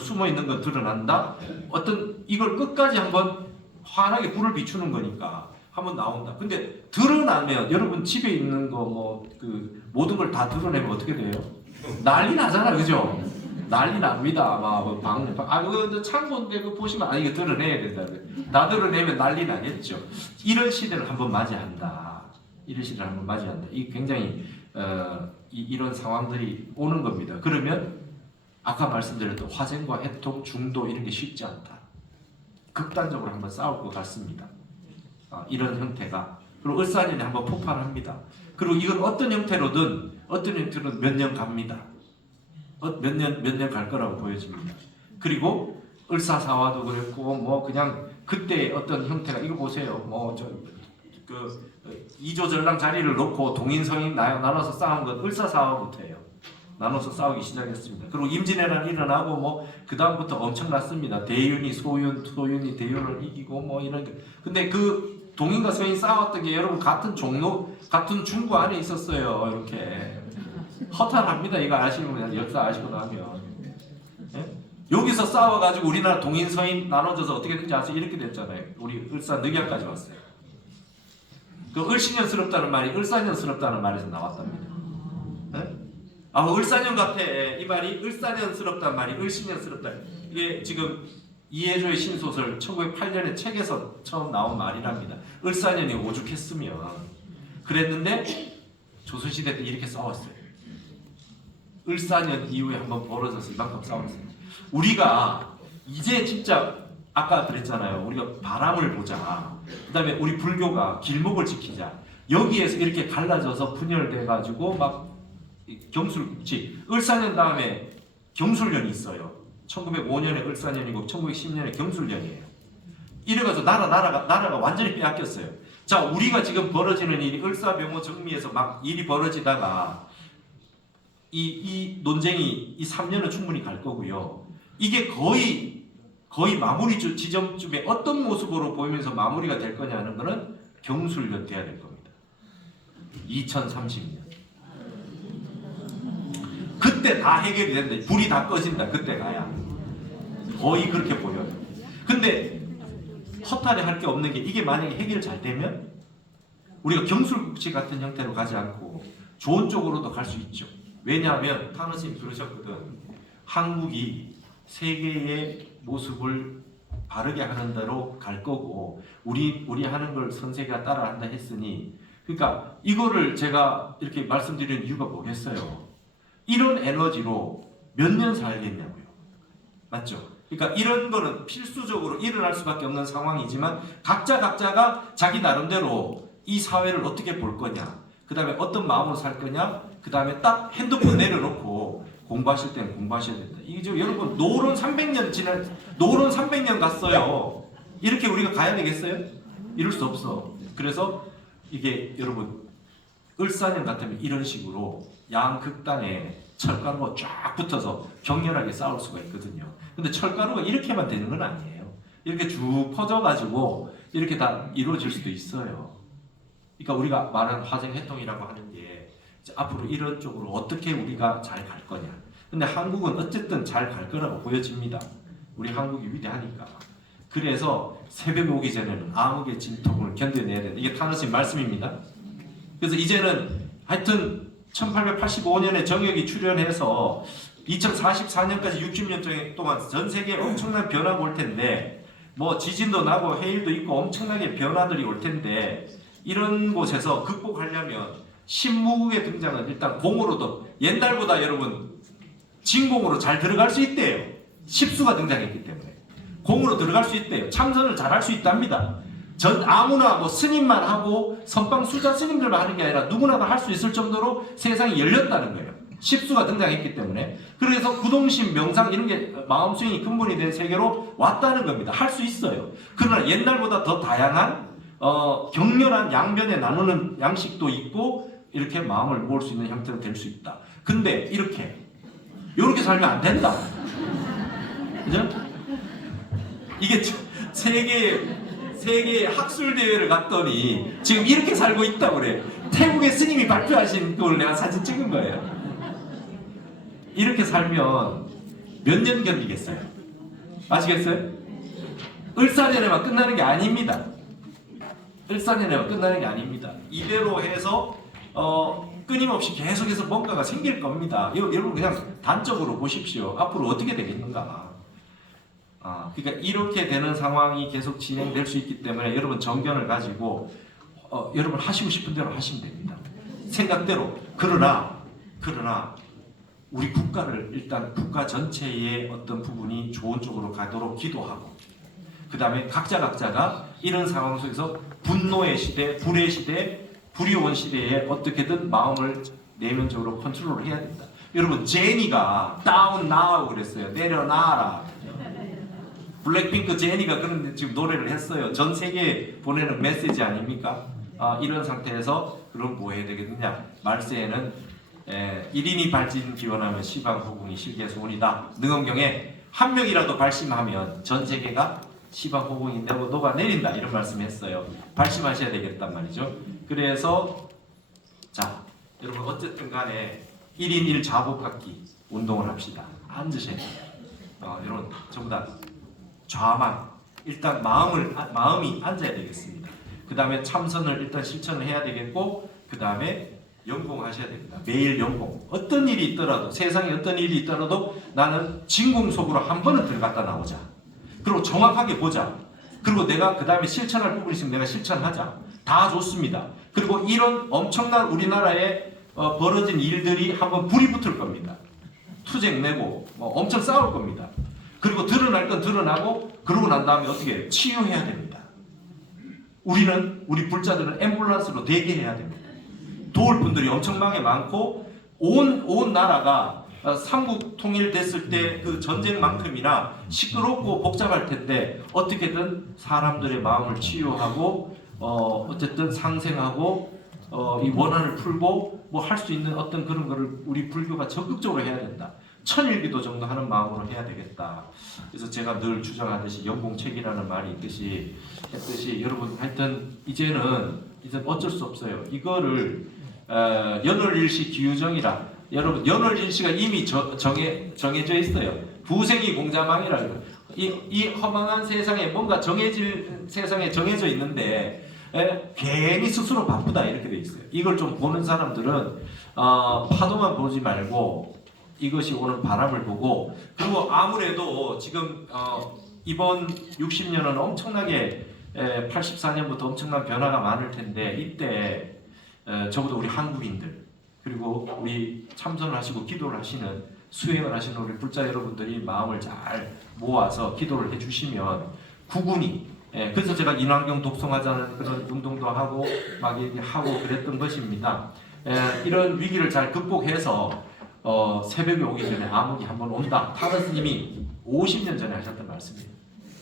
숨어 있는 건 드러난다. 어떤 이걸 끝까지 한번 환하게 불을 비추는 거니까 한번 나온다. 근데 드러나면 여러분 집에 있는 거 뭐 그 모든 걸 다 드러내면 어떻게 돼요? 난리 나잖아, 그죠? 난리 납니다. 막 그거 창고인데 그 보시면 이거 드러내야 된다. 다 드러내면 난리 나겠죠. 이런 시대를 한번 맞이한다. 이 굉장히 이런 상황들이 오는 겁니다. 그러면 아까 말씀드렸던 화생과 해통, 중도 이런 게 쉽지 않다. 극단적으로 한번 싸울 것 같습니다. 이런 형태가 그리고 을사년이 한번 폭발합니다. 그리고 이건 어떤 형태로든 몇 년 갑니다. 몇 년 갈 거라고 보여집니다. 그리고 을사사화도 그랬고 뭐 그냥 그때 어떤 형태가 이거 보세요. 뭐 그 이조전랑 자리를 놓고 동인성인 나눠서 싸운 건 을사사화부터예요. 나눠서 싸우기 시작했습니다. 그리고 임진왜란 일어나고 뭐 그 다음부터 엄청났습니다. 대윤이 소윤이 대윤을 이기고 뭐 이런 게. 근데 그 동인과 서인 싸웠던 게 여러분 같은 종로 같은 중구 안에 있었어요. 이렇게. 허탈합니다. 이거 아시면 역사 아시고 나면 예? 여기서 싸워가지고 우리나라 동인 서인 나눠져서 어떻게 된지 아세요? 이렇게 됐잖아요. 우리 을사늑약까지 왔어요. 그 을신년스럽다는 말이 을사년스럽다는 말에서 나왔답니다. 예? 을사년 같아. 이 말이 을사년스럽다는 말이 을신년스럽다. 이게 지금 이해조의 신소설 1908년에 책에서 처음 나온 말이랍니다. 을사년이 오죽했으면 그랬는데 조선시대 때 이렇게 싸웠어요. 을사년 이후에 한번 벌어져서 이만큼 싸웠어요. 우리가 이제 진짜 아까 그랬잖아요. 우리가 바람을 보자. 그 다음에 우리 불교가 길목을 지키자. 여기에서 이렇게 갈라져서 분열돼가지고 막 경술지 을사년 다음에 경술년이 있어요. 1905년에 을사년이고 1910년에 경술년이에요. 이래가지고 나라가 완전히 빼앗겼어요. 자, 우리가 지금 벌어지는 일이 을사병호 정미에서 막 일이 벌어지다가 이 논쟁이 이 3년은 충분히 갈 거고요. 이게 거의 마무리 지점쯤에 어떤 모습으로 보이면서 마무리가 될 거냐는 거는 경술년 돼야 될 겁니다. 2030년. 그때 다 해결이 된다. 불이 다 꺼진다. 그때 가야. 거의 그렇게 보여요. 근데 허탈해 할 게 없는 게 이게 만약에 해결 잘 되면 우리가 경술국지 같은 형태로 가지 않고 좋은 쪽으로도 갈 수 있죠. 왜냐하면 타너 스님 그러셨거든. 한국이 세계의 모습을 바르게 하는 대로 갈 거고 우리 하는 걸 전 세계가 따라한다 했으니 그러니까 이거를 제가 이렇게 말씀드리는 이유가 뭐겠어요. 이런 에너지로 몇 년 살겠냐고요. 맞죠? 그러니까 이런 거는 필수적으로 일어날 수밖에 없는 상황이지만 각자가 자기 나름대로 이 사회를 어떻게 볼 거냐, 그 다음에 어떤 마음으로 살 거냐, 그 다음에 딱 핸드폰 내려놓고 공부하실 때는 공부하셔야 된다. 이게 지금 여러분 노론 300년 갔어요. 이렇게 우리가 가야 되겠어요? 이럴 수 없어. 그래서 이게 여러분 을사년 같으면 이런 식으로 양극단에 철가루가 쫙 붙어서 격렬하게 싸울 수가 있거든요. 근데 철가루가 이렇게만 되는 건 아니에요. 이렇게 쭉 퍼져가지고 이렇게 다 이루어질 수도 있어요. 그러니까 우리가 말하는 화생해통이라고 하는 게 이제 앞으로 이런 쪽으로 어떻게 우리가 잘 갈 거냐. 근데 한국은 어쨌든 잘 갈 거라고 보여집니다. 우리 한국이 위대하니까. 그래서 새벽에 오기 전에는 암흑의 진통을 견뎌내야 된다. 이게 타노스의 말씀입니다. 그래서 이제는 하여튼 1885년에 정역이 출현해서 2044년까지 60년 동안 전 세계에 엄청난 변화가 올 텐데 뭐 지진도 나고 해일도 있고 엄청나게 변화들이 올 텐데 이런 곳에서 극복하려면 신무국의 등장은 일단 공으로도 옛날보다 여러분 진공으로 잘 들어갈 수 있대요. 십수가 등장했기 때문에 공으로 들어갈 수 있대요. 참선을 잘 할 수 있답니다. 전 아무나 뭐 스님만 하고 선방 수자 스님들만 하는 게 아니라 누구나 다 할 수 있을 정도로 세상이 열렸다는 거예요. 십수가 등장했기 때문에. 그래서 구동심, 명상 이런 게 마음수행이 근본이 된 세계로 왔다는 겁니다. 할 수 있어요. 그러나 옛날보다 더 다양한 격렬한 양변에 나누는 양식도 있고 이렇게 마음을 모을 수 있는 형태로 될 수 있다. 근데 이렇게 살면 안 된다. 그죠? 이게 세계 학술 대회를 갔더니 지금 이렇게 살고 있다고 그래. 태국의 스님이 발표하신 걸 내가 사진 찍은 거예요. 이렇게 살면 몇 년 견디겠어요? 아시겠어요? 을사년에만 끝나는 게 아닙니다. 을사년에만 끝나는 게 아닙니다. 이대로 해서 끊임없이 계속해서 뭔가가 생길 겁니다. 여러분 그냥 단적으로 보십시오. 앞으로 어떻게 되겠는가. 그러니까 이렇게 되는 상황이 계속 진행될 수 있기 때문에 여러분 정견을 가지고 여러분 하시고 싶은 대로 하시면 됩니다. 생각대로. 그러나 우리 국가를 일단 국가 전체의 어떤 부분이 좋은 쪽으로 가도록 기도하고 그 다음에 각자가 이런 상황 속에서 분노의 시대, 불의 시대, 불이온 시대에 어떻게든 마음을 내면적으로 컨트롤을 해야 된다. 여러분 제니가 다운 나우 그랬어요. 내려놔라. 블랙핑크 제니가 그런 지금 노래를 했어요. 전 세계에 보내는 메시지 아닙니까? 이런 상태에서 그럼 뭐 해야 되겠느냐? 말세에는 1인이 발진 기원하면 시방호궁이 실계소원이다. 능엄경에 한 명이라도 발심하면 전 세계가 시방호궁이 녹아내린다. 이런 말씀을 했어요. 발심하셔야 되겠단 말이죠. 그래서 자 여러분 어쨌든 간에 1인 1자복 갖기 운동을 합시다. 앉으셔야 돼요. 여러분 전부 다 좌만 일단 마음이 앉아야 되겠습니다. 그 다음에 참선을 일단 실천을 해야 되겠고 그 다음에 연공하셔야 됩니다. 매일 연공. 어떤 일이 있더라도 세상에 어떤 일이 있더라도 나는 진공 속으로 한 번은 들어갔다 나오자. 그리고 정확하게 보자. 그리고 내가 그 다음에 실천할 부분이 있으면 내가 실천하자. 다 좋습니다. 그리고 이런 엄청난 우리나라에 벌어진 일들이 한번 불이 붙을 겁니다. 투쟁 내고 엄청 싸울 겁니다. 그리고 드러날 건 드러나고 그러고 난 다음에 어떻게 해요? 치유해야 됩니다. 우리 불자들은 앰뷸런스로 대기해야 됩니다. 도울 분들이 엄청나게 많고 온 나라가 삼국 통일됐을 때 그 전쟁만큼이나 시끄럽고 복잡할 텐데 어떻게든 사람들의 마음을 치유하고 어쨌든 상생하고 이 원한을 풀고 뭐 할 수 있는 어떤 그런 거를 우리 불교가 적극적으로 해야 된다. 천일기도 정도 하는 마음으로 해야 되겠다. 그래서 제가 늘 주장하듯이 연공책이라는 말이 했듯이 여러분 하여튼 이제는 어쩔 수 없어요. 이거를 연월일시 기유정이라 여러분 연월일시가 이미 정해져 있어요. 부생이 공자망이라고 이 허망한 세상에 뭔가 세상에 정해져 있는데 괜히 스스로 바쁘다 이렇게 돼 있어요. 이걸 좀 보는 사람들은 파도만 보지 말고 이것이 오는 바람을 보고 그리고 아무래도 지금 이번 60년은 엄청나게 84년부터 엄청난 변화가 많을 텐데 이때 적어도 우리 한국인들 그리고 우리 참선을 하시고 기도를 하시는 수행을 하시는 우리 불자 여러분들이 마음을 잘 모아서 기도를 해주시면 구군이 그래서 제가 인환경 독송하자는 그런 운동도 하고 막 하고 그랬던 것입니다. 이런 위기를 잘 극복해서 새벽에 오기 전에 암흑이 한번 온다. 타르스님이 50년 전에 하셨던 말씀이에요.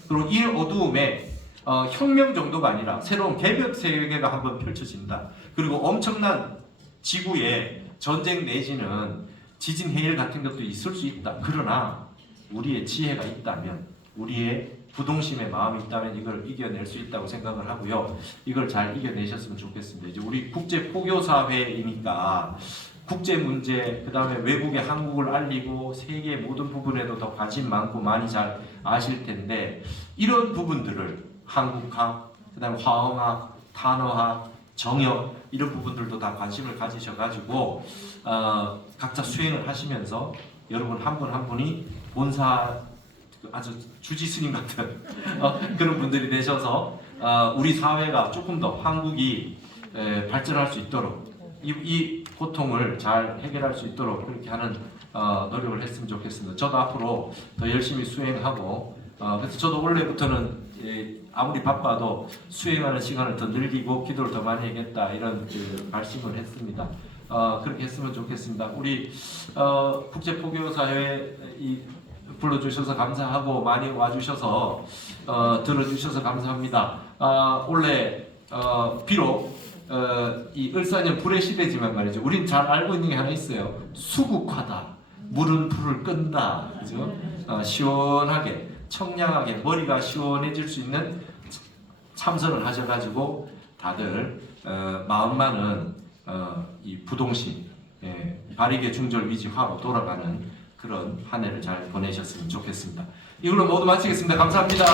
그리고 이 어두움에 혁명 정도가 아니라 새로운 개벽 세계가 한번 펼쳐진다. 그리고 엄청난 지구에 전쟁 내지는 지진 해일 같은 것도 있을 수 있다. 그러나 우리의 지혜가 있다면, 우리의 부동심의 마음이 있다면 이걸 이겨낼 수 있다고 생각을 하고요. 이걸 잘 이겨내셨으면 좋겠습니다. 이제 우리 국제 포교 사회이니까 국제 문제, 그 다음에 외국에 한국을 알리고 세계 모든 부분에도 더 관심 많고 많이 잘 아실 텐데, 이런 부분들을 한국학, 그 다음에 화엄학, 단어학, 정역 이런 부분들도 다 관심을 가지셔가지고 각자 수행을 하시면서 여러분 한 분 한 분이 본사 아주 주지 스님 같은 그런 분들이 되셔서 우리 사회가 조금 더 한국이 발전할 수 있도록 이 고통을 잘 해결할 수 있도록 그렇게 하는 노력을 했으면 좋겠습니다. 저도 앞으로 더 열심히 수행하고 그래서 저도 원래부터는 아무리 바빠도 수행하는 시간을 더 늘리고 기도를 더 많이 해야겠다 이런 말씀을 했습니다. 그렇게 했으면 좋겠습니다. 우리 국제포교사회 불러주셔서 감사하고 많이 와주셔서 들어주셔서 감사합니다. 원래 비록 이 을사년 불의 시대지만 말이죠. 우린 잘 알고 있는 게 하나 있어요. 수국화다. 물은 불을 끈다. 그죠? 시원하게 청량하게 머리가 시원해질 수 있는 참선을 하셔가지고 다들 마음만은 이 부동심, 발익의 중절 위지 화로 돌아가는 그런 한 해를 잘 보내셨으면 좋겠습니다. 이걸로 모두 마치겠습니다. 감사합니다.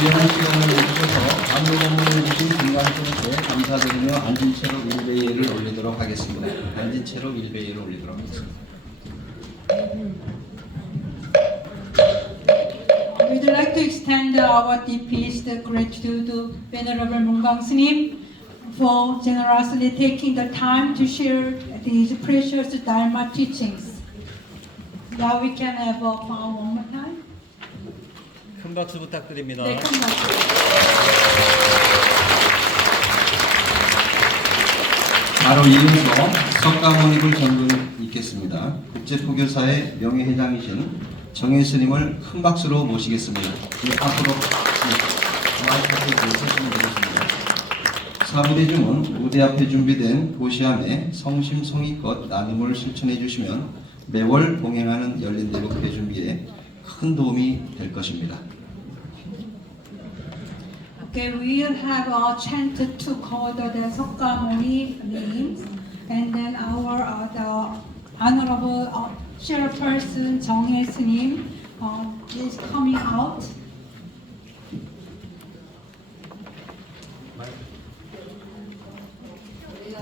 귀한 시간을 내주셔서 안도 법문을 주신 김관선께 감사드리며 앉은 채로 일배예를 올리도록 하겠습니다. 앉은 채로 일배예를 올리도록 하겠습니다. We'd like to extend our deepest gratitude to Venerable Mungang S님 for generously taking the time to share these precious Dharma teachings. Now we can have a bow one more time. 큰 박수 부탁드립니다. 네, 큰 박수. 바로 이어서 석가모니를 전분 읽겠습니다. 국제포교사의 명예회장이신 정혜 스님을 큰 박수로 모시겠습니다. 앞으로 마이크 앞에 서시면 되겠습니다. 사부대중은 무대 앞에 준비된 보시함에 성심성의껏 나눔을 실천해 주시면 매월 봉행하는 열린대국 대준비에 큰 도움이 될 것입니다. Okay, we'll have a chant to call the Sakkamuni names, and then our the honorable chairperson Jeong-hae S님 is coming out. 우리가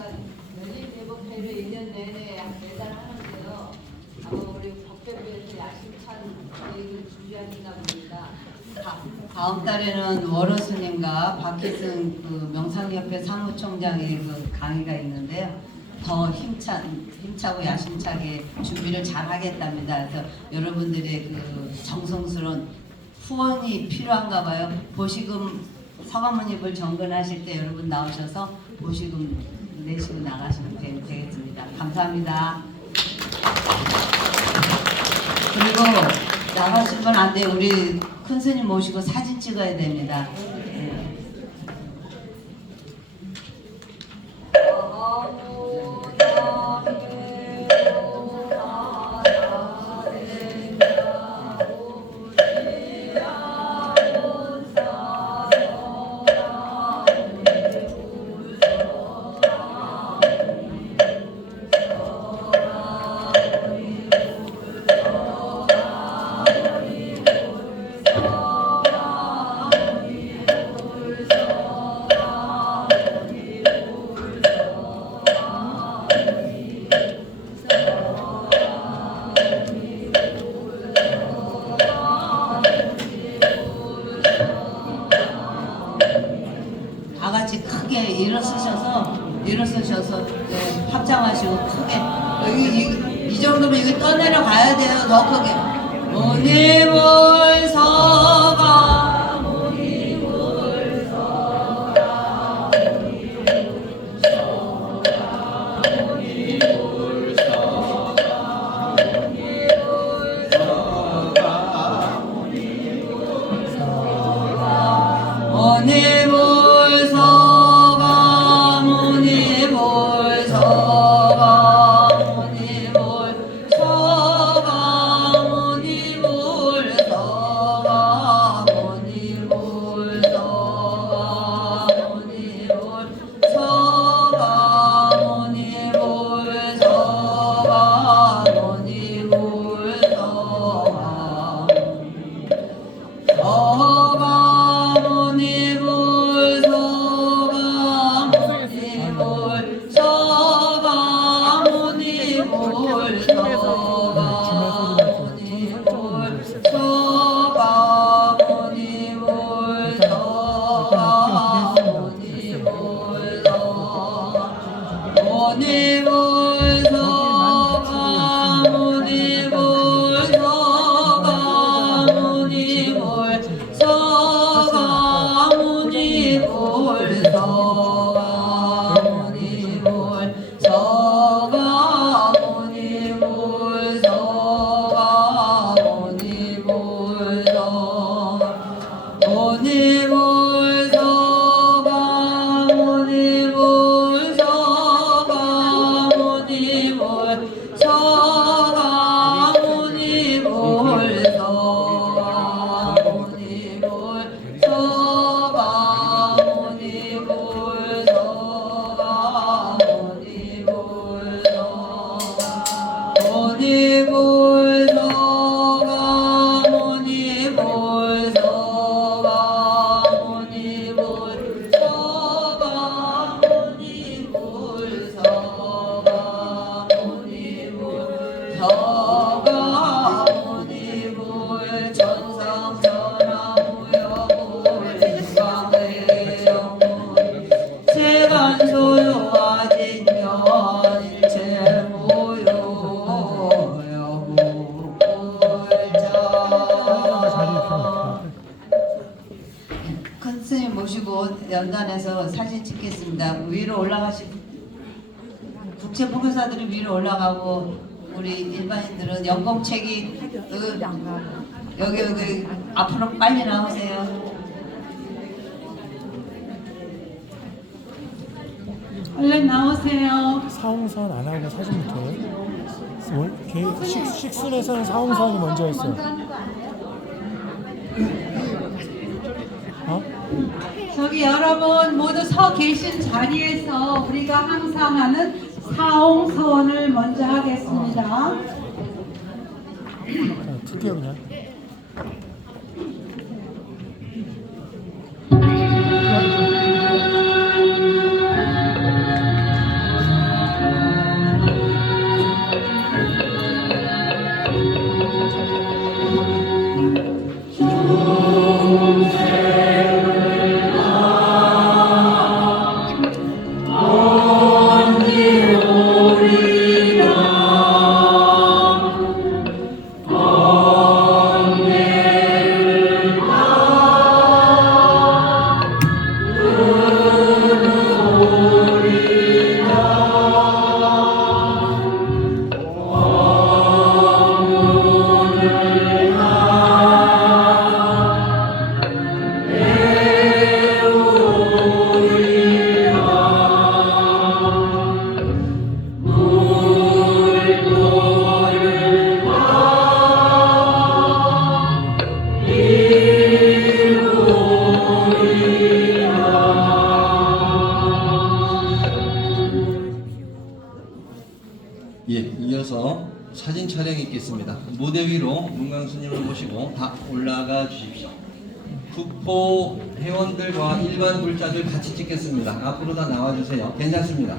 열린대법회를 1년 내내 매달 하는데요. 아마 우리 법대부에서 야심찬 계획을 준비하시나 봅니다. 다음 달에는 월호 스님과 박희승 그 명상협회 사무총장의 그 강의가 있는데요. 더 힘차고 야심차게 준비를 잘 하겠답니다. 그래서 여러분들의 그 정성스러운 후원이 필요한가 봐요. 보시금 서가모니불 정근하실 때 여러분 나오셔서 보시금 내시고 나가시면 되겠습니다. 감사합니다. 그리고 나가시면 안 돼요. 우리 큰 스님 모시고 사진 찍어야 됩니다. 다 같이 크게 일어서셔서 네, 합장하시고 크게 이 정도면 이거 떠내려 가야 돼요. 더 크게 모니물 서가 모니물 서가 모니물 서가 모니물 서가 모니물 서가 모니물 서가 큰 스님 모시고 연단해서 사진 찍겠습니다. 위로 올라가시고 국제 포교사들이 위로 올라가고 우리 일반인들은 연공책이 여기 앞으로 빨리 나오세요. 얼른 나오세요. 사홍선 안 하고 사진부터 식순에서는 사홍선이 먼저 했어요. 어? 저기 여러분 모두 서 계신 자리에서 우리가 항상 하는 사홍선을 먼저 하겠습니다. 틀게요 그냥. 예, 이어서 사진 촬영이 있겠습니다. 무대 위로 문광스님을 모시고 다 올라가 주십시오. 국보 회원들과 일반 불자들 같이 찍겠습니다. 앞으로 다 나와주세요. 괜찮습니다.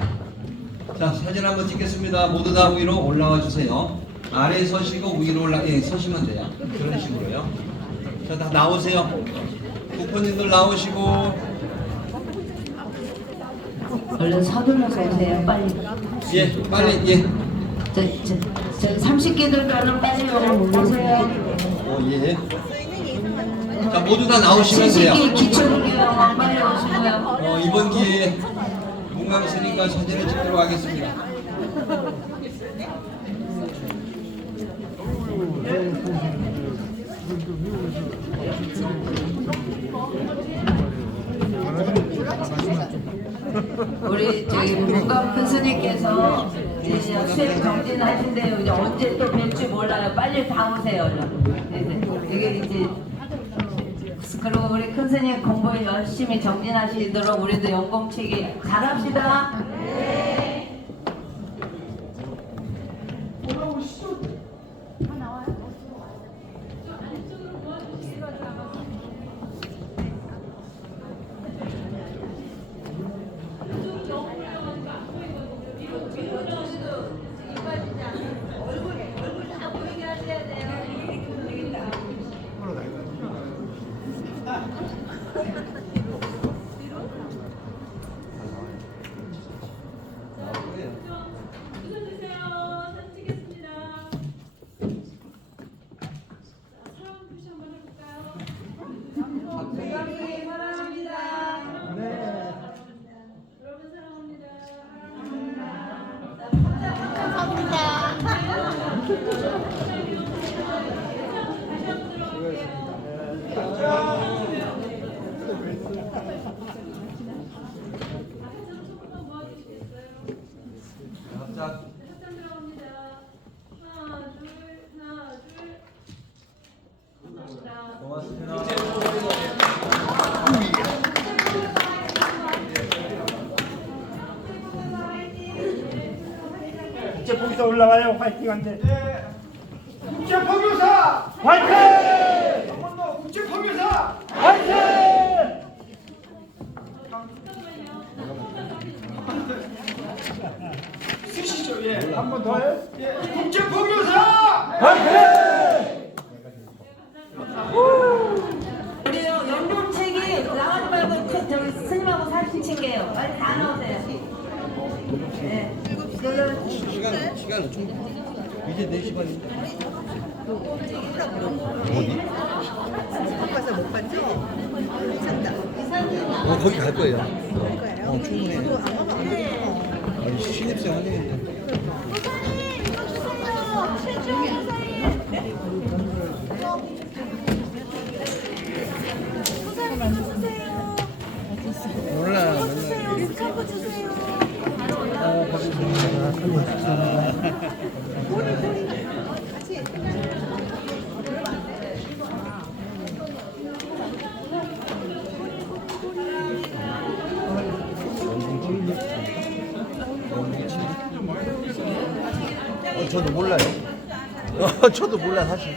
자, 사진 한번 찍겠습니다. 모두 다 위로 올라와 주세요. 아래 서시고 위로 서시면 돼요. 그런 식으로요. 자, 다 나오세요. 국보님들 나오시고. 얼른 서둘러서 오세요. 빨리. 예, 빨리, 예. 저 30개들 얼른 빨리 오세요. 예. 자, 모두 다 나오시면 돼요. 70개 기초교육원 빨리 오시고요. 이번 기회에 문광스님과 사진을 찍도록 하겠습니다. 우리 저기 문광 큰 스님께서 이제 수행 정진하신대요. 이제 언제 또 뵐지 몰라요. 빨리 다 오세요. 얼른. 이게 이제 그리고 우리 큰 스님 공부에 열심히 정진하시도록 우리도 연공치기 잘합시다. 자, 국제 포교사 올라가요. 화이팅한데. 국제 포교사 화이팅! 한 번 더 국제 포교사 화이팅! 쓰시죠. 예. 한 번 더 해. 예. 국제 포교사 화이팅! 우리 연공치기 나가지 말고 저기 스님하고 사진 찍게요. 빨리 다 나오세요. 네. 시간 충분. 이제 4시간인데. 가서 못 봤죠? 괜찮다. 거기 갈 거예요. 그거예요? 충분해. 저도 안 가봤어요. 아니, 신입생 환영인데. 몰라. 한번 주세요. 같이. 저도 몰라요. 저도 몰라 사실.